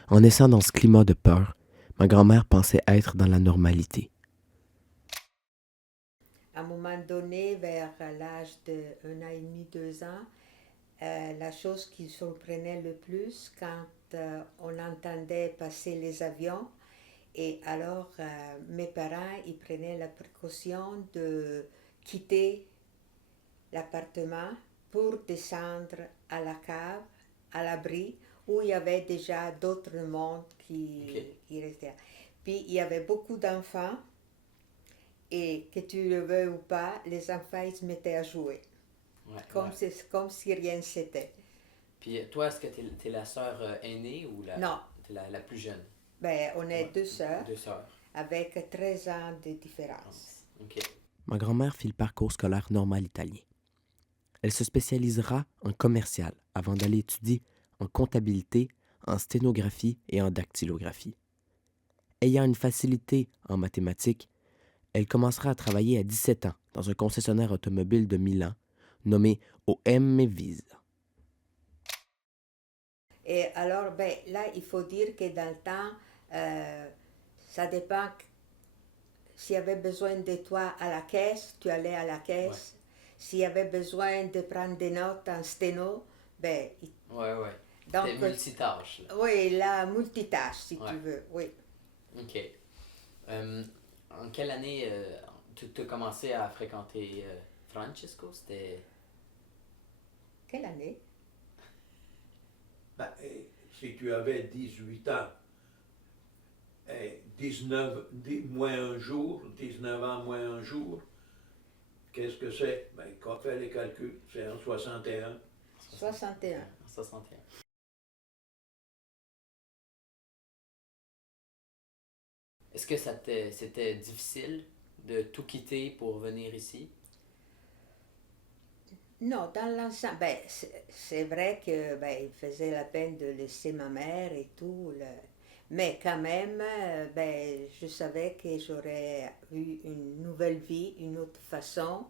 En naissant dans ce climat de peur, ma grand-mère pensait être dans la normalité. À un moment donné, vers l'âge de 1 an et demi, 2 ans, la chose qui surprenait le plus quand on entendait passer les avions, et alors mes parents ils prenaient la précaution de quitter l'appartement pour descendre à la cave, à l'abri, où il y avait déjà d'autres mondes qui restaient. Puis il y avait beaucoup d'enfants, et que tu le veux ou pas, les enfants ils se mettaient à jouer, Ouais, comme, ouais. comme si rien n'était. Puis toi, est-ce que t'es la sœur aînée ou Non, t'es la plus jeune? ben, on est Ouais. 2 sœurs Deux sœurs. avec 13 ans de différence. OK. Ma grand-mère fit le parcours scolaire normal italien. Elle se spécialisera en commercial avant d'aller étudier en comptabilité, en sténographie et en dactylographie. Ayant une facilité en mathématiques, elle commencera à travailler à 17 ans dans un concessionnaire automobile de Milan nommé OM Visa. Et alors, ben, là, il faut dire que dans le temps, ça dépend. S'il y avait besoin de toi à la caisse, tu allais à la caisse. Ouais. S'il y avait besoin de prendre des notes en sténo, ben, Ouais, ouais. donc, T'es multitâche, là. oui, la multitâche, si Ouais. tu veux, oui. OK. En quelle année tu as commencé à fréquenter Francesco? C'était... Quelle année? Ben, si tu avais 18 ans, 19 moins un jour, 19 ans moins un jour, qu'est-ce que c'est? Ben, qu'on fait les calculs, c'est en 61. 61. En 61. Est-ce que c'était difficile de tout quitter pour venir ici? Non, dans l'ensemble, ben, c'est vrai que ben, il faisait la peine de laisser ma mère et tout, mais quand même, ben, je savais que j'aurais eu une nouvelle vie, une autre façon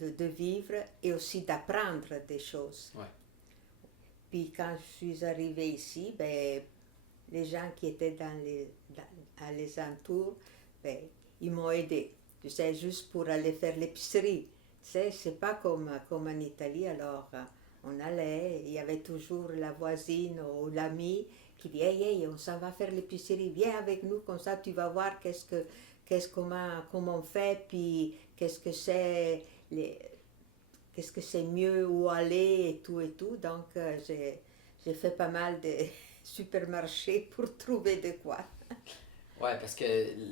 de vivre et aussi d'apprendre des choses. Ouais. Puis quand je suis arrivée ici, ben, les gens qui étaient à les entours, ben, ils m'ont aidé. Tu sais, juste pour aller faire l'épicerie. Tu sais, c'est pas comme en Italie. Alors, on allait, il y avait toujours la voisine ou l'ami qui dit hey, hey, on s'en va faire l'épicerie, viens avec nous, comme ça tu vas voir comment on fait, puis qu'est-ce que c'est mieux où aller et tout et tout. Donc, j'ai fait pas mal de supermarchés pour trouver de quoi. Ouais, parce que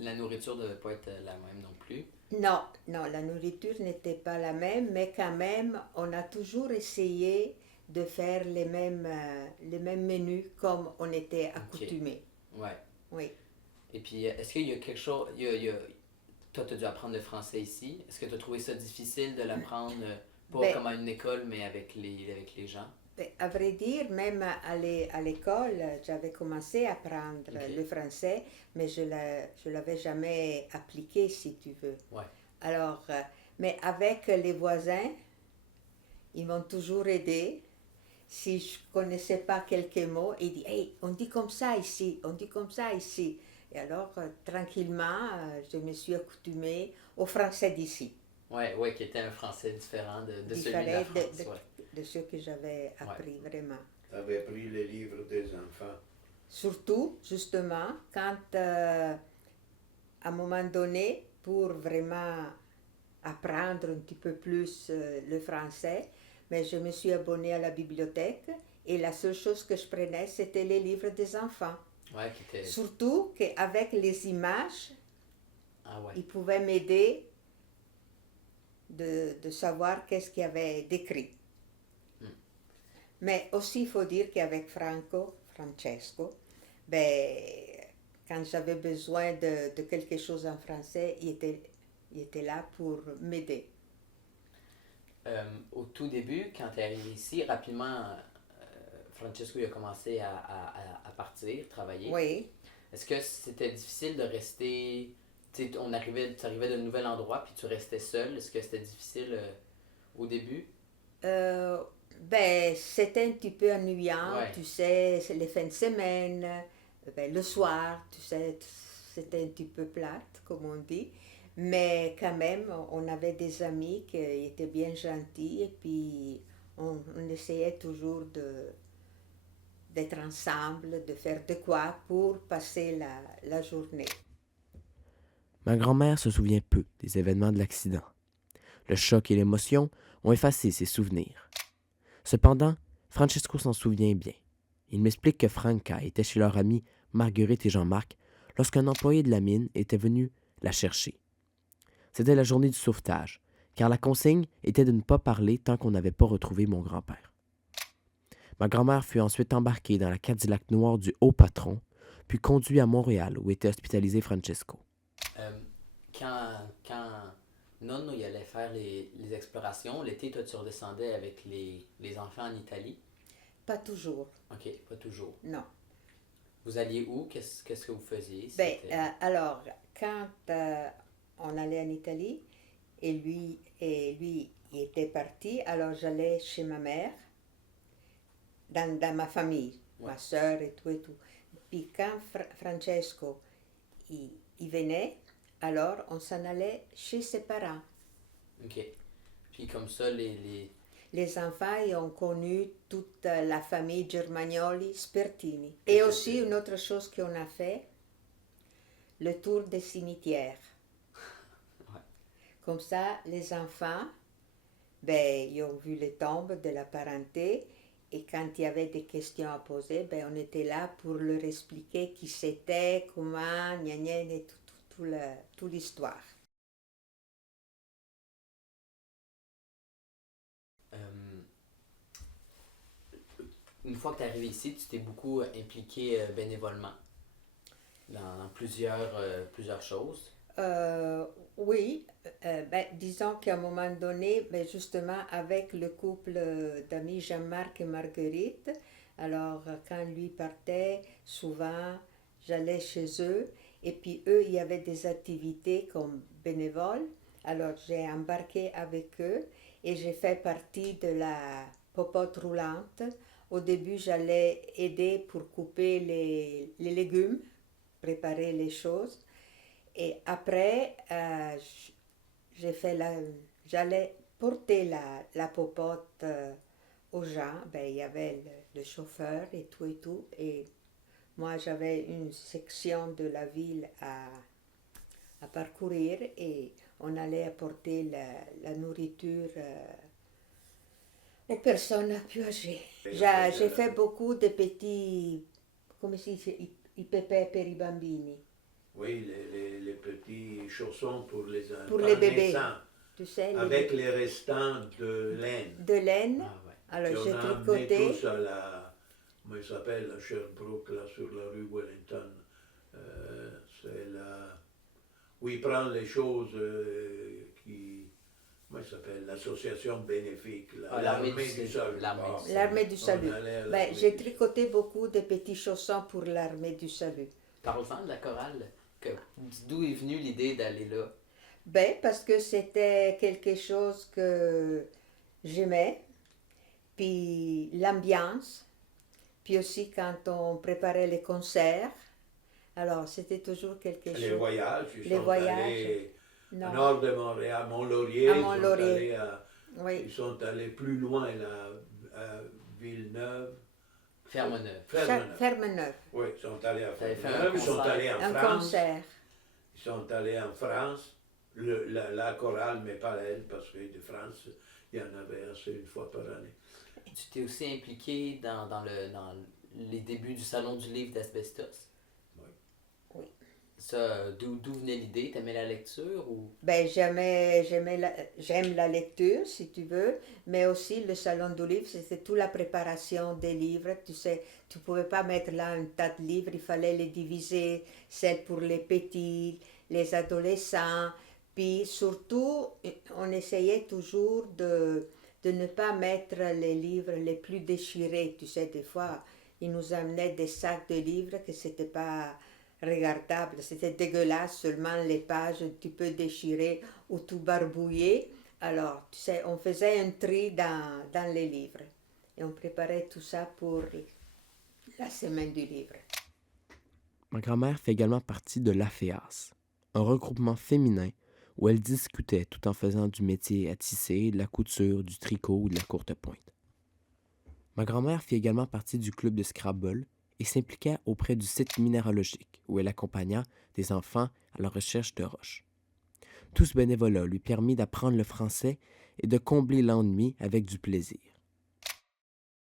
la nourriture ne devait pas être la même non plus. Non, non, la nourriture n'était pas la même, mais quand même, on a toujours essayé de faire les mêmes menus comme on était accoutumés. Ouais. Oui. Et puis, est-ce qu'il y a quelque chose... Toi, tu as dû apprendre le français ici. Est-ce que tu as trouvé ça difficile de l'apprendre, pas comme à une école, mais avec les gens? Ben, à vrai dire, même à l'école, j'avais commencé à apprendre le français, mais je ne l'avais jamais appliqué, si tu veux. Ouais. Alors, mais avec les voisins, ils m'ont toujours aidé. Si je ne connaissais pas quelques mots, ils disaient hey, on dit comme ça ici, on dit comme ça ici. Et alors, tranquillement, je me suis accoutumée au français d'ici. Ouais, ouais, qui était un français différent de celui de la France. De ce que j'avais appris, vraiment. Tu avais pris les livres des enfants. Surtout, justement, quand, à un moment donné, pour vraiment apprendre un petit peu plus le français, mais je me suis abonnée à la bibliothèque et la seule chose que je prenais, c'était les livres des enfants. Ouais, Surtout qu'avec les images, ouais. ils pouvaient m'aider de savoir qu'est-ce qu'il y avait décrit. Mais aussi, il faut dire qu'avec Francesco, ben, quand j'avais besoin de quelque chose en français, il était là pour m'aider. Au tout début, quand tu es arrivé ici, rapidement, Francesco il a commencé à partir, travailler. Oui. Est-ce que c'était difficile de rester... Tu arrivais d'un nouvel endroit puis tu restais seul. Est-ce que c'était difficile au début? Ben, c'était un petit peu ennuyant, Ouais. tu sais, c'est les fins de semaine, ben, le soir, tu sais, c'était un petit peu plate, comme on dit. Mais quand même, on avait des amis qui étaient bien gentils et puis on essayait toujours d'être ensemble, de faire de quoi pour passer la journée. Ma grand-mère se souvient peu des événements de l'accident. Le choc et l'émotion ont effacé ses souvenirs. Cependant, Francesco s'en souvient bien. Il m'explique que Franca était chez leur amie Marguerite et Jean-Marc lorsqu'un employé de la mine était venu la chercher. C'était la journée du sauvetage, car la consigne était de ne pas parler tant qu'on n'avait pas retrouvé mon grand-père. Ma grand-mère fut ensuite embarquée dans la Cadillac noire du haut patron, puis conduite à Montréal où était hospitalisé Francesco. Euh, quand Nonno y allait faire les explorations, l'été, toi, tu redescendais avec les enfants en Italie? Pas toujours, Ok, pas toujours. non. Vous alliez où? Qu'est-ce que vous faisiez? Ben, C'était... alors, quand on allait en Italie, et lui, il était parti, alors j'allais chez ma mère, dans ma famille, Ouais. ma soeur et tout et tout. Puis quand Francesco, il venait, alors on s'en allait chez ses parents. Ok. Puis comme ça, Les enfants, ils ont connu toute la famille Germagnoli, Spertini. Et aussi, une autre chose qu'on a fait, le tour des cimetières. Ouais. Comme ça, les enfants, ben, ils ont vu les tombes de la parenté et quand il y avait des questions à poser, ben, on était là pour leur expliquer qui c'était, comment, gna gna, et toute l'histoire. Euh, une fois que tu es arrivé ici, tu t'es beaucoup impliqué bénévolement dans plusieurs choses. Oui, ben, disons qu'à un moment donné, ben, justement avec le couple d'amis Jean-Marc et Marguerite, alors quand lui partait, souvent j'allais chez eux et puis eux, il y avait des activités comme bénévoles, alors j'ai embarqué avec eux et j'ai fait partie de la popote roulante. Au début, j'allais aider pour couper les légumes, préparer les choses. Et après, j'allais porter la popote aux gens. Ben, il y avait le chauffeur et tout et tout. Et moi, j'avais une section de la ville à parcourir et on allait apporter la nourriture aux personnes plus âgées. J'ai fait beaucoup de petits, come si dice, i pepe per i bambini. Oui, les petits chaussons pour les enfants Pour les bébés, naissants, tu sais, avec les restants de laine. de laine. Ah ouais. Alors Qu'on j'ai a amené tricoté. tous à la, comment il s'appelle, à Sherbrooke, là, sur la rue Wellington. C'est là où ils prennent les choses comment il s'appelle, l'association bénéfique, L'armée l'armée du du salut. L'armée du On salut. allait à Ben, l'armée j'ai du tricoté beaucoup de petits chaussons pour l'armée du salut. Parle-en de la chorale. D'où est venue l'idée d'aller là? Ben, parce que c'était quelque chose que j'aimais, puis l'ambiance, puis aussi quand on préparait les concerts. Alors, c'était toujours quelque Les chose. voyages, ils Les sont voyages, allés au non. nord de Montréal, à Mont-Laurier, À ils Mont-Laurier. sont allés Oui, ils sont allés plus loin, là, à Villeneuve. Fermeneuve. Fermeneuve. Oui, ils sont allés à T'avais fait un Fermeneuve, ils sont concert. allés en Un France. concert. Ils sont allés en France, la chorale, mais pas elle, parce que de France, il y en avait assez une fois par année. Tu t'es aussi impliqué dans les débuts du Salon du livre d'Asbestos. Oui. Oui. Ça, d'où venait l'idée? T'aimais la lecture ou... Ben, j'aime la lecture, si tu veux, mais aussi le salon du livre, c'était toute la préparation des livres. Tu sais, tu ne pouvais pas mettre là un tas de livres, il fallait les diviser, celles pour les petits, les adolescents. Puis surtout, on essayait toujours de ne pas mettre les livres les plus déchirés. Tu sais, des fois, ils nous amenaient des sacs de livres que c'était pas regardable, c'était dégueulasse, seulement les pages un petit peu déchirées ou tout barbouillées. Alors, tu sais, on faisait un tri dans les livres et on préparait tout ça pour la semaine du livre. Ma grand-mère fait également partie de l'AFEAS, un regroupement féminin où elle discutait tout en faisant du métier à tisser, de la couture, du tricot ou de la courte pointe. Ma grand-mère fit également partie du club de Scrabble et s'impliqua auprès du site minéralogique où elle accompagna des enfants à la recherche de roches. Tout ce bénévolat lui permit d'apprendre le français et de combler l'ennui avec du plaisir.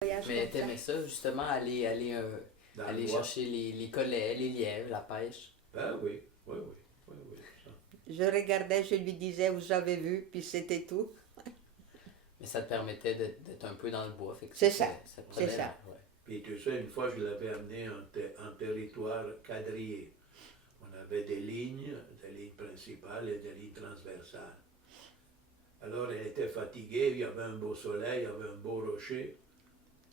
Mais t'aimais ça, justement, aller bois. chercher les collets, les lièvres, la pêche? Ben oui, oui, oui, oui, oui, ça. Je regardais, je lui disais, vous avez vu, puis c'était tout. Mais ça te permettait d'être un peu dans le bois. Fait que C'est ça, te prenait c'est ça. l'air, ouais. Puis tu sais, une fois, je l'avais amené en territoire quadrillé. On avait des lignes principales et des lignes transversales. Alors, elle était fatiguée, il y avait un beau soleil, il y avait un beau rocher.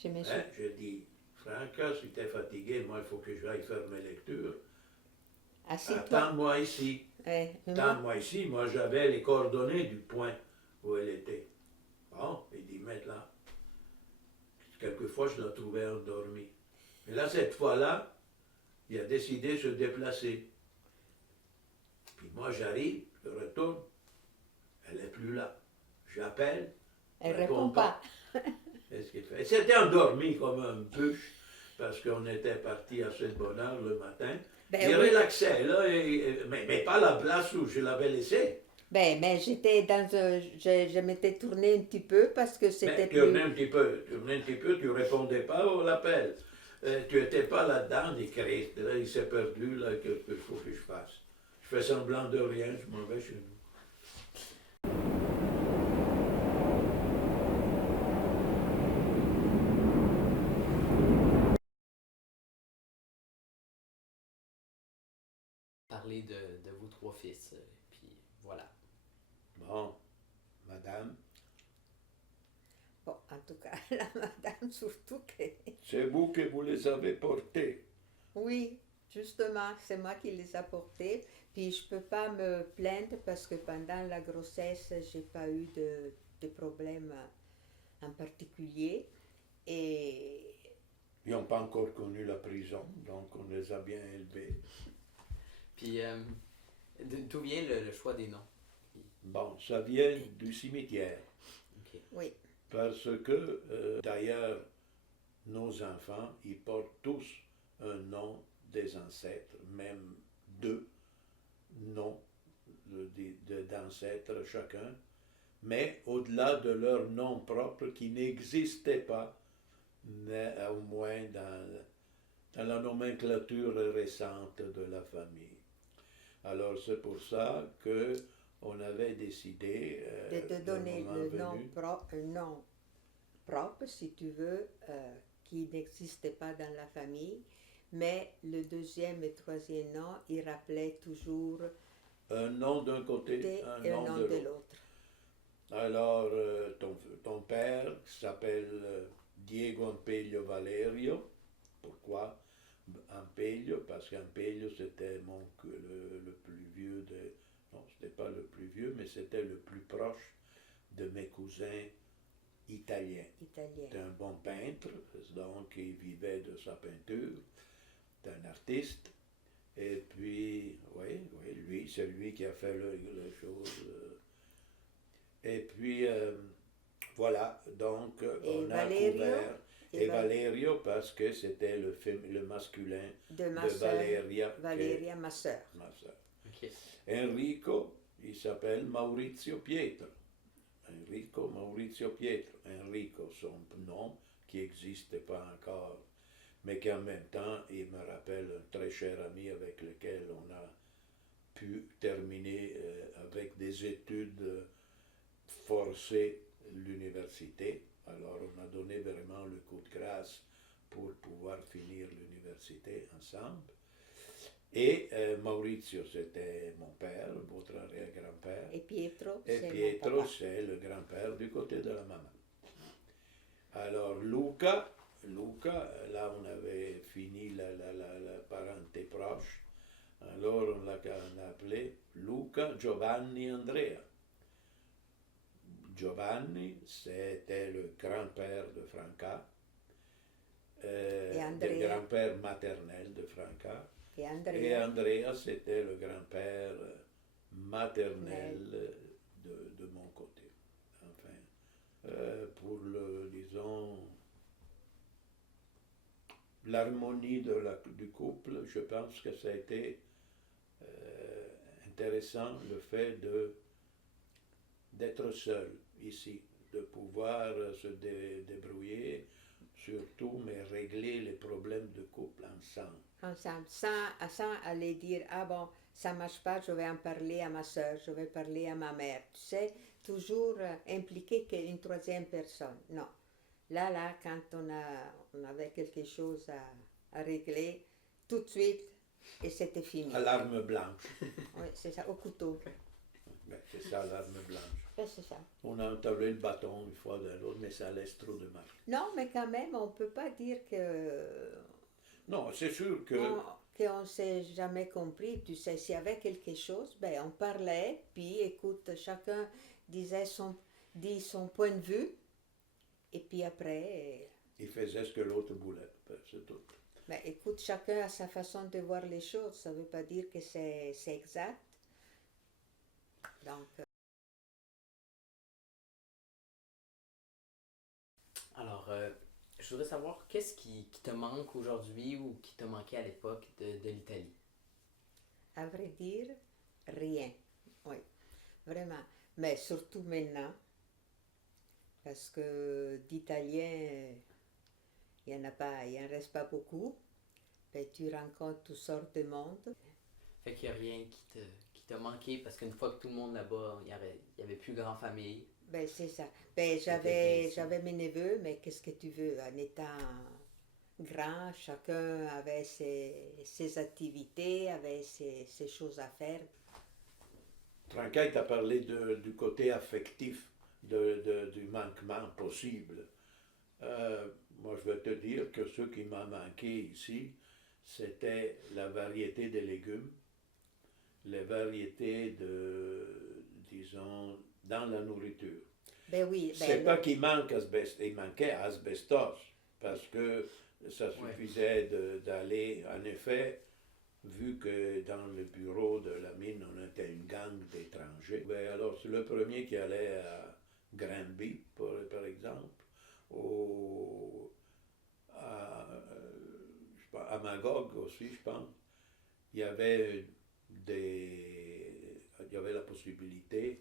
Je me suis... Hein? J'ai dit, Franca, si tu es fatiguée, moi, il faut que j'aille faire mes lectures. Assis-toi. Attends-moi ici. Ouais, Attends-moi ici. Moi, j'avais les coordonnées du point où elle était. Bon, il dit, maintenant. Quelquefois, je la trouvais endormie. Mais là, cette fois-là, il a décidé de se déplacer. Puis moi, j'arrive, je retourne. Elle n'est plus là. J'appelle. elle répond pas. Qu'est-ce qu'elle fait? Elle s'était endormie comme un bûche parce qu'on était parti assez de bonne heure le matin. Ben Il oui. relaxait, là, mais pas la place où je l'avais laissée. Ben, mais j'étais dans un... Je m'étais tournée un petit peu parce que c'était Mais plus... tu venais un petit peu, tu répondais pas à l'appel. Tu n'étais pas là-dedans, dit Christ, là, il s'est perdu, là, qu'est-ce qu'il faut que je fasse? Je fais semblant de rien, je m'en vais chez nous. Parler de vous trois fils, puis voilà. Bon, madame, Bon, en tout cas, la madame, surtout que... c'est vous que vous les avez portés. Oui, justement, c'est moi qui les a portés. Puis je peux pas me plaindre parce que pendant la grossesse, j'ai pas eu de problème en particulier. Et Ils n'ont pas encore connu la prison, donc on les a bien élevés. Puis, d'où vient le choix des noms? Bon, ça vient du cimetière. Ok. oui, Parce que, d'ailleurs, nos enfants, ils portent tous un nom des ancêtres, même 2 noms d'ancêtres chacun, mais au-delà de leur nom propre qui n'existait pas, au moins dans la nomenclature récente de la famille. Alors c'est pour ça qu'on avait décidé, de te donner moment le venu, un nom propre, si tu veux, qui n'existait pas dans la famille. Mais le deuxième et troisième nom, il rappelait toujours un nom d'un côté, et un un nom nom de de l'autre. l'autre. Alors, ton père s'appelle Diego Ampelio Valerio. Pourquoi Ampelio? Parce qu'Ampelio, c'était le plus vieux de... Non, c'était pas le plus vieux, mais c'était le plus proche de mes cousins italiens. Italien. C'était un bon peintre, donc il vivait de sa peinture. C'était un artiste. Et puis, oui, c'est lui qui a fait les choses. Et puis, voilà, donc on a couvert. Et Valerio, parce que c'était le masculin de de Valeria. Valeria, ma sœur. Ma sœur. Ok. Enrico, il s'appelle Maurizio Pietro. Enrico Maurizio Pietro. Enrico, son nom qui n'existe pas encore, mais qui en même temps, il me rappelle un très cher ami avec lequel on a pu terminer avec des études forcées l'université. Alors on a donné vraiment le coup de grâce pour pouvoir finir l'université ensemble. Et Maurizio, c'était mon père, votre arrière-grand-père. Et Pietro, Et c'est Pietro, mon papa. c'est le grand-père du côté de la maman. Alors Luca, là on avait fini la parenté proche. Alors on l'a appelé Luca Giovanni Andrea. Giovanni, c'était le grand-père de Franca, Et le Andrea. grand-père maternel de Franca. Et Et Andrea. Andrea, c'était le grand-père maternel de mon côté. Enfin, pour disons, l'harmonie du couple, je pense que ça a été intéressant le fait d'être seul ici, de pouvoir se débrouiller, surtout, mais régler les problèmes de couple ensemble. Ensemble, sans aller dire, ah bon, ça marche pas, je vais en parler à ma soeur, je vais parler à ma mère. Tu sais, toujours impliquer qu'une troisième personne. Non. Là, quand on avait quelque chose à régler, tout de suite, et c'était fini. À l'arme blanche. Oui, c'est ça, au couteau. Ben, c'est ça, l'arme blanche. Ben, c'est ça. On a entablé le bâton une fois de l'autre, mais ça laisse trop de marques. Non, mais quand même, on ne peut pas dire que Non, c'est sûr que qu'on ne s'est jamais compris. Tu sais, s'il y avait quelque chose, ben, on parlait, puis écoute, chacun dit son point de vue, et puis après, il faisait ce que l'autre voulait, ben, c'est tout. ben, écoute, chacun a sa façon de voir les choses. Ça ne veut pas dire que c'est exact. Donc, Alors, je voudrais savoir qu'est-ce qui te manque aujourd'hui ou qui te manquait à l'époque de l'Italie? à vrai dire, rien. Oui, vraiment. Mais surtout maintenant, parce que d'Italiens, il n'y en a pas, il n'en reste pas beaucoup. Ben, tu rencontres toutes sortes de monde. Fait qu'il n'y a rien qui t'a manqué parce qu'une fois que tout le monde là-bas, il y avait plus grand famille. Ben, c'est ça. Ben, C'était bien j'avais mes neveux, mais qu'est-ce que tu veux? En étant grand, chacun avait ses activités, avait ses choses à faire. Franca t'a parlé du côté affectif, du manquement possible. Moi, je vais te dire que ce qui m'a manqué ici, c'était la variété des légumes, les variétés disons, dans la nourriture. Ben oui, ben C'est pas qu'il il manquait asbestos, parce que ça suffisait d'aller, en effet, vu que dans le bureau de la mine, on était une gang d'étrangers. Ben alors, c'est le premier qui allait à Granby, par exemple, à Magog aussi, je pense. Il y avait il y avait la possibilité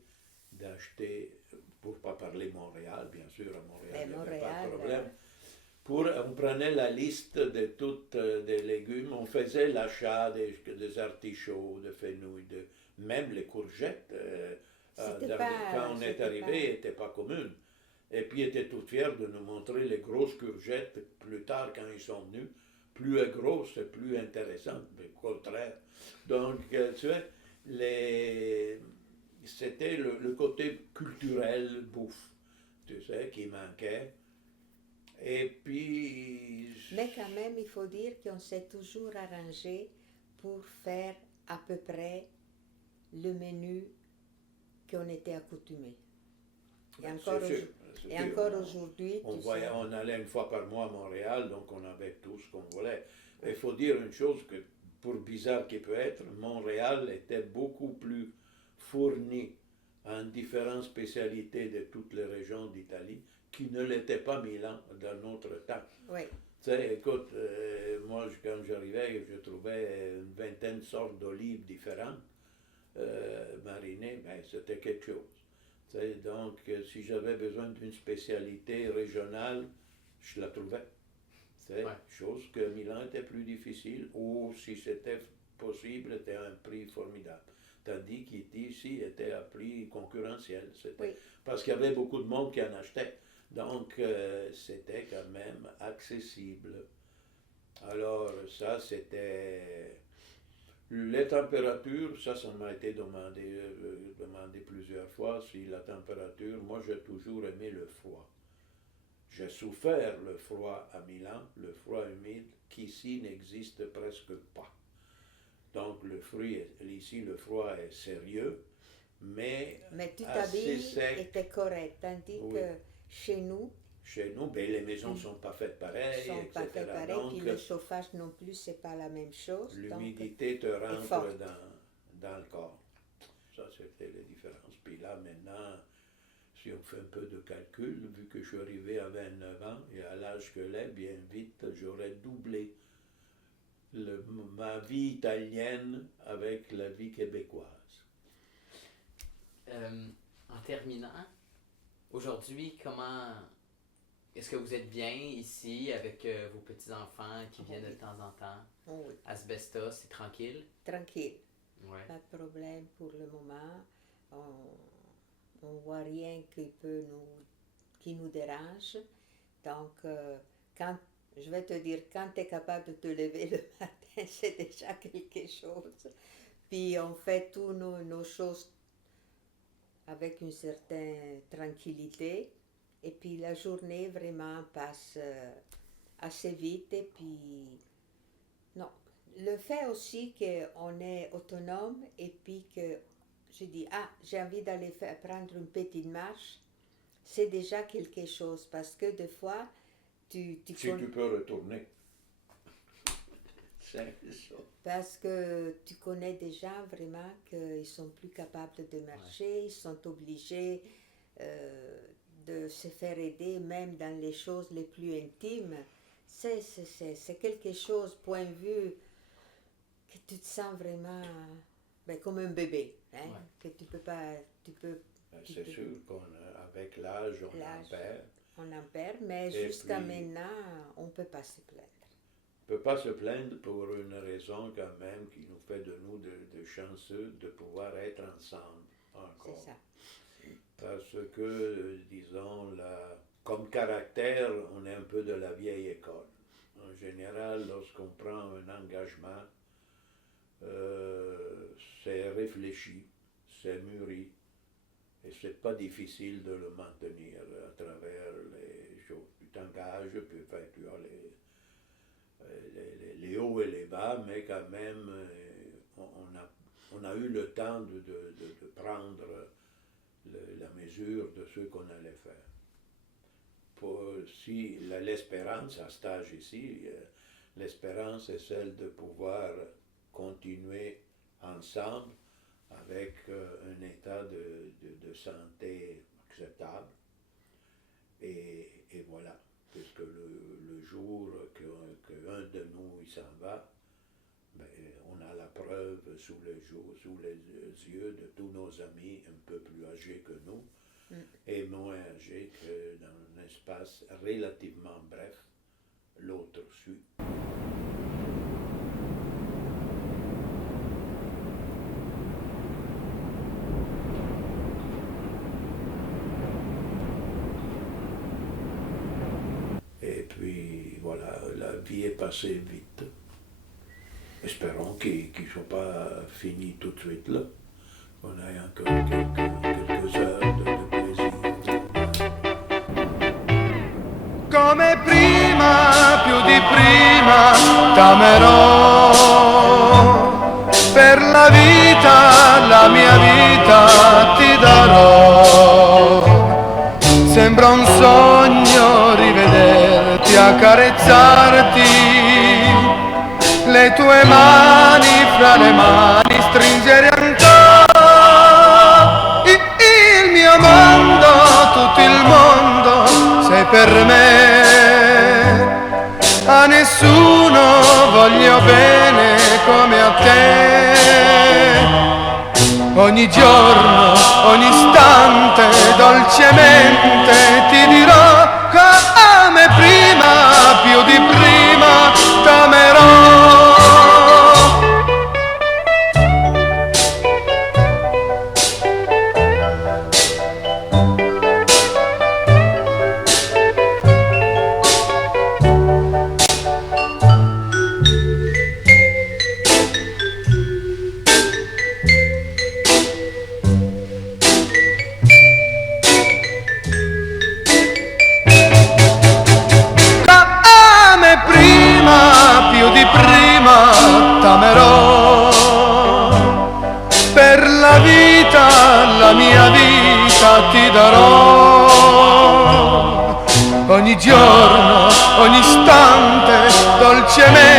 d'acheter, pour ne pas parler Montréal, bien sûr, à Montréal, il n'y avait pas de problème. On prenait la liste de toutes des légumes, on faisait l'achat des artichauts, de fenouil, même les courgettes, quand on est arrivé, n'étaient pas communes. Et puis ils étaient tout fiers de nous montrer les grosses courgettes plus tard quand ils sont venus. Plus grosses et plus intéressantes, mais au contraire. Donc, tu vois, c'était le côté culturel, bouffe, tu sais, qui manquait. Et puis... Mais quand même, il faut dire qu'on s'est toujours arrangé pour faire à peu près le menu qu'on était accoutumé. Et encore aujourd'hui, on allait une fois par mois à Montréal, donc on avait tout ce qu'on voulait. Il faut dire une chose que, pour bizarre qu'il peut être, Montréal était beaucoup plus fourni en différentes spécialités de toutes les régions d'Italie qui ne l'était pas Milan dans notre temps. Oui. Tu sais, écoute, moi, quand j'arrivais, je trouvais une vingtaine de sortes d'olives différentes, marinées, ben, c'était quelque chose. Tu sais, donc, si j'avais besoin d'une spécialité régionale, je la trouvais. Tu sais, chose que Milan était plus difficile, ou si c'était possible, était à un prix formidable. Tandis qu'ici, était à prix concurrentiel. Parce qu'il y avait beaucoup de monde qui en achetait. Donc, c'était quand même accessible. Alors, ça, c'était... Les températures, ça m'a été demandé plusieurs fois. Si la température, moi, j'ai toujours aimé le froid. J'ai souffert le froid à Milan, le froid humide, qui ici n'existe presque pas. Donc, ici, le froid est sérieux, mais tu assez t'habilles sec. et t'es correct. Tandis Oui. que chez nous, Chez nous, ben, les maisons ne sont pas faites pareil, ils sont pas etc. fait pareil. Donc, Puis le chauffage non plus, c'est pas la même chose. Donc, l'humidité te rentre forte. dans le corps. Ça, c'était la différence. Puis là, maintenant, si on fait un peu de calcul, vu que je suis arrivé à 29 ans, et à l'âge que l'est, bien vite, j'aurais doublé ma vie italienne avec la vie québécoise. En terminant, aujourd'hui, est-ce que vous êtes bien ici avec vos petits-enfants qui viennent de temps en temps? oh oui, Asbestos, c'est tranquille? tranquille. Ouais. Pas de problème pour le moment. On voit rien qui nous dérange. Donc, je vais te dire, quand tu es capable de te lever le matin, c'est déjà quelque chose. Puis on fait tous nos choses avec une certaine tranquillité. Et puis la journée vraiment passe assez vite. Et puis, non. Le fait aussi qu'on est autonome et puis que je dis, j'ai envie d'aller prendre une petite marche, c'est déjà quelque chose. Parce que des fois, Si tu peux retourner. C'est ça. Parce que tu connais déjà vraiment qu'ils ne sont plus capables de marcher, ils sont obligés de se faire aider même dans les choses les plus intimes. C'est quelque chose, point de vue, que tu te sens vraiment comme un bébé. Hein, que tu peux pas... C'est sûr qu'avec l'âge, on en perd. On en perd, mais jusqu'à maintenant, on ne peut pas se plaindre. On ne peut pas se plaindre pour une raison quand même qui nous fait de nous de chanceux de pouvoir être ensemble encore. C'est ça. Parce que, disons, comme caractère, on est un peu de la vieille école. En général, lorsqu'on prend un engagement, c'est réfléchi, c'est mûri, et c'est pas difficile de le maintenir à travers les choses. Tu t'engages, puis tu as les hauts et les bas, mais quand même, on a eu le temps de prendre la mesure de ce qu'on allait faire. Si l'espérance à cet âge ici, l'espérance est celle de pouvoir continuer ensemble avec un état de santé acceptable. Et voilà, puisque le jour qu'un de nous il s'en va, on a la preuve sous les yeux de tous nos amis un peu plus âgés que nous et moins âgés que dans un espace relativement bref, l'autre suit. Et puis voilà, la vie est passée vite. Espérons qu'il ne soit pas fini tout de suite là. On a encore quelques heures de plaisir. Come prima, più di prima, t'amerò. Per la vita, la mia vita ti darò. Sembra un sogno rivederti, accarezzarti, le tue mani fra le mani stringere ancora. Il mio mondo, tutto il mondo, sei per me. A nessuno voglio bene come a te. Ogni giorno, ogni istante, dolcemente ti dirò come prima, più di prima, t'amerò. Più di prima t'amerò, per la vita la mia vita ti darò. Ogni giorno, ogni istante, dolcemente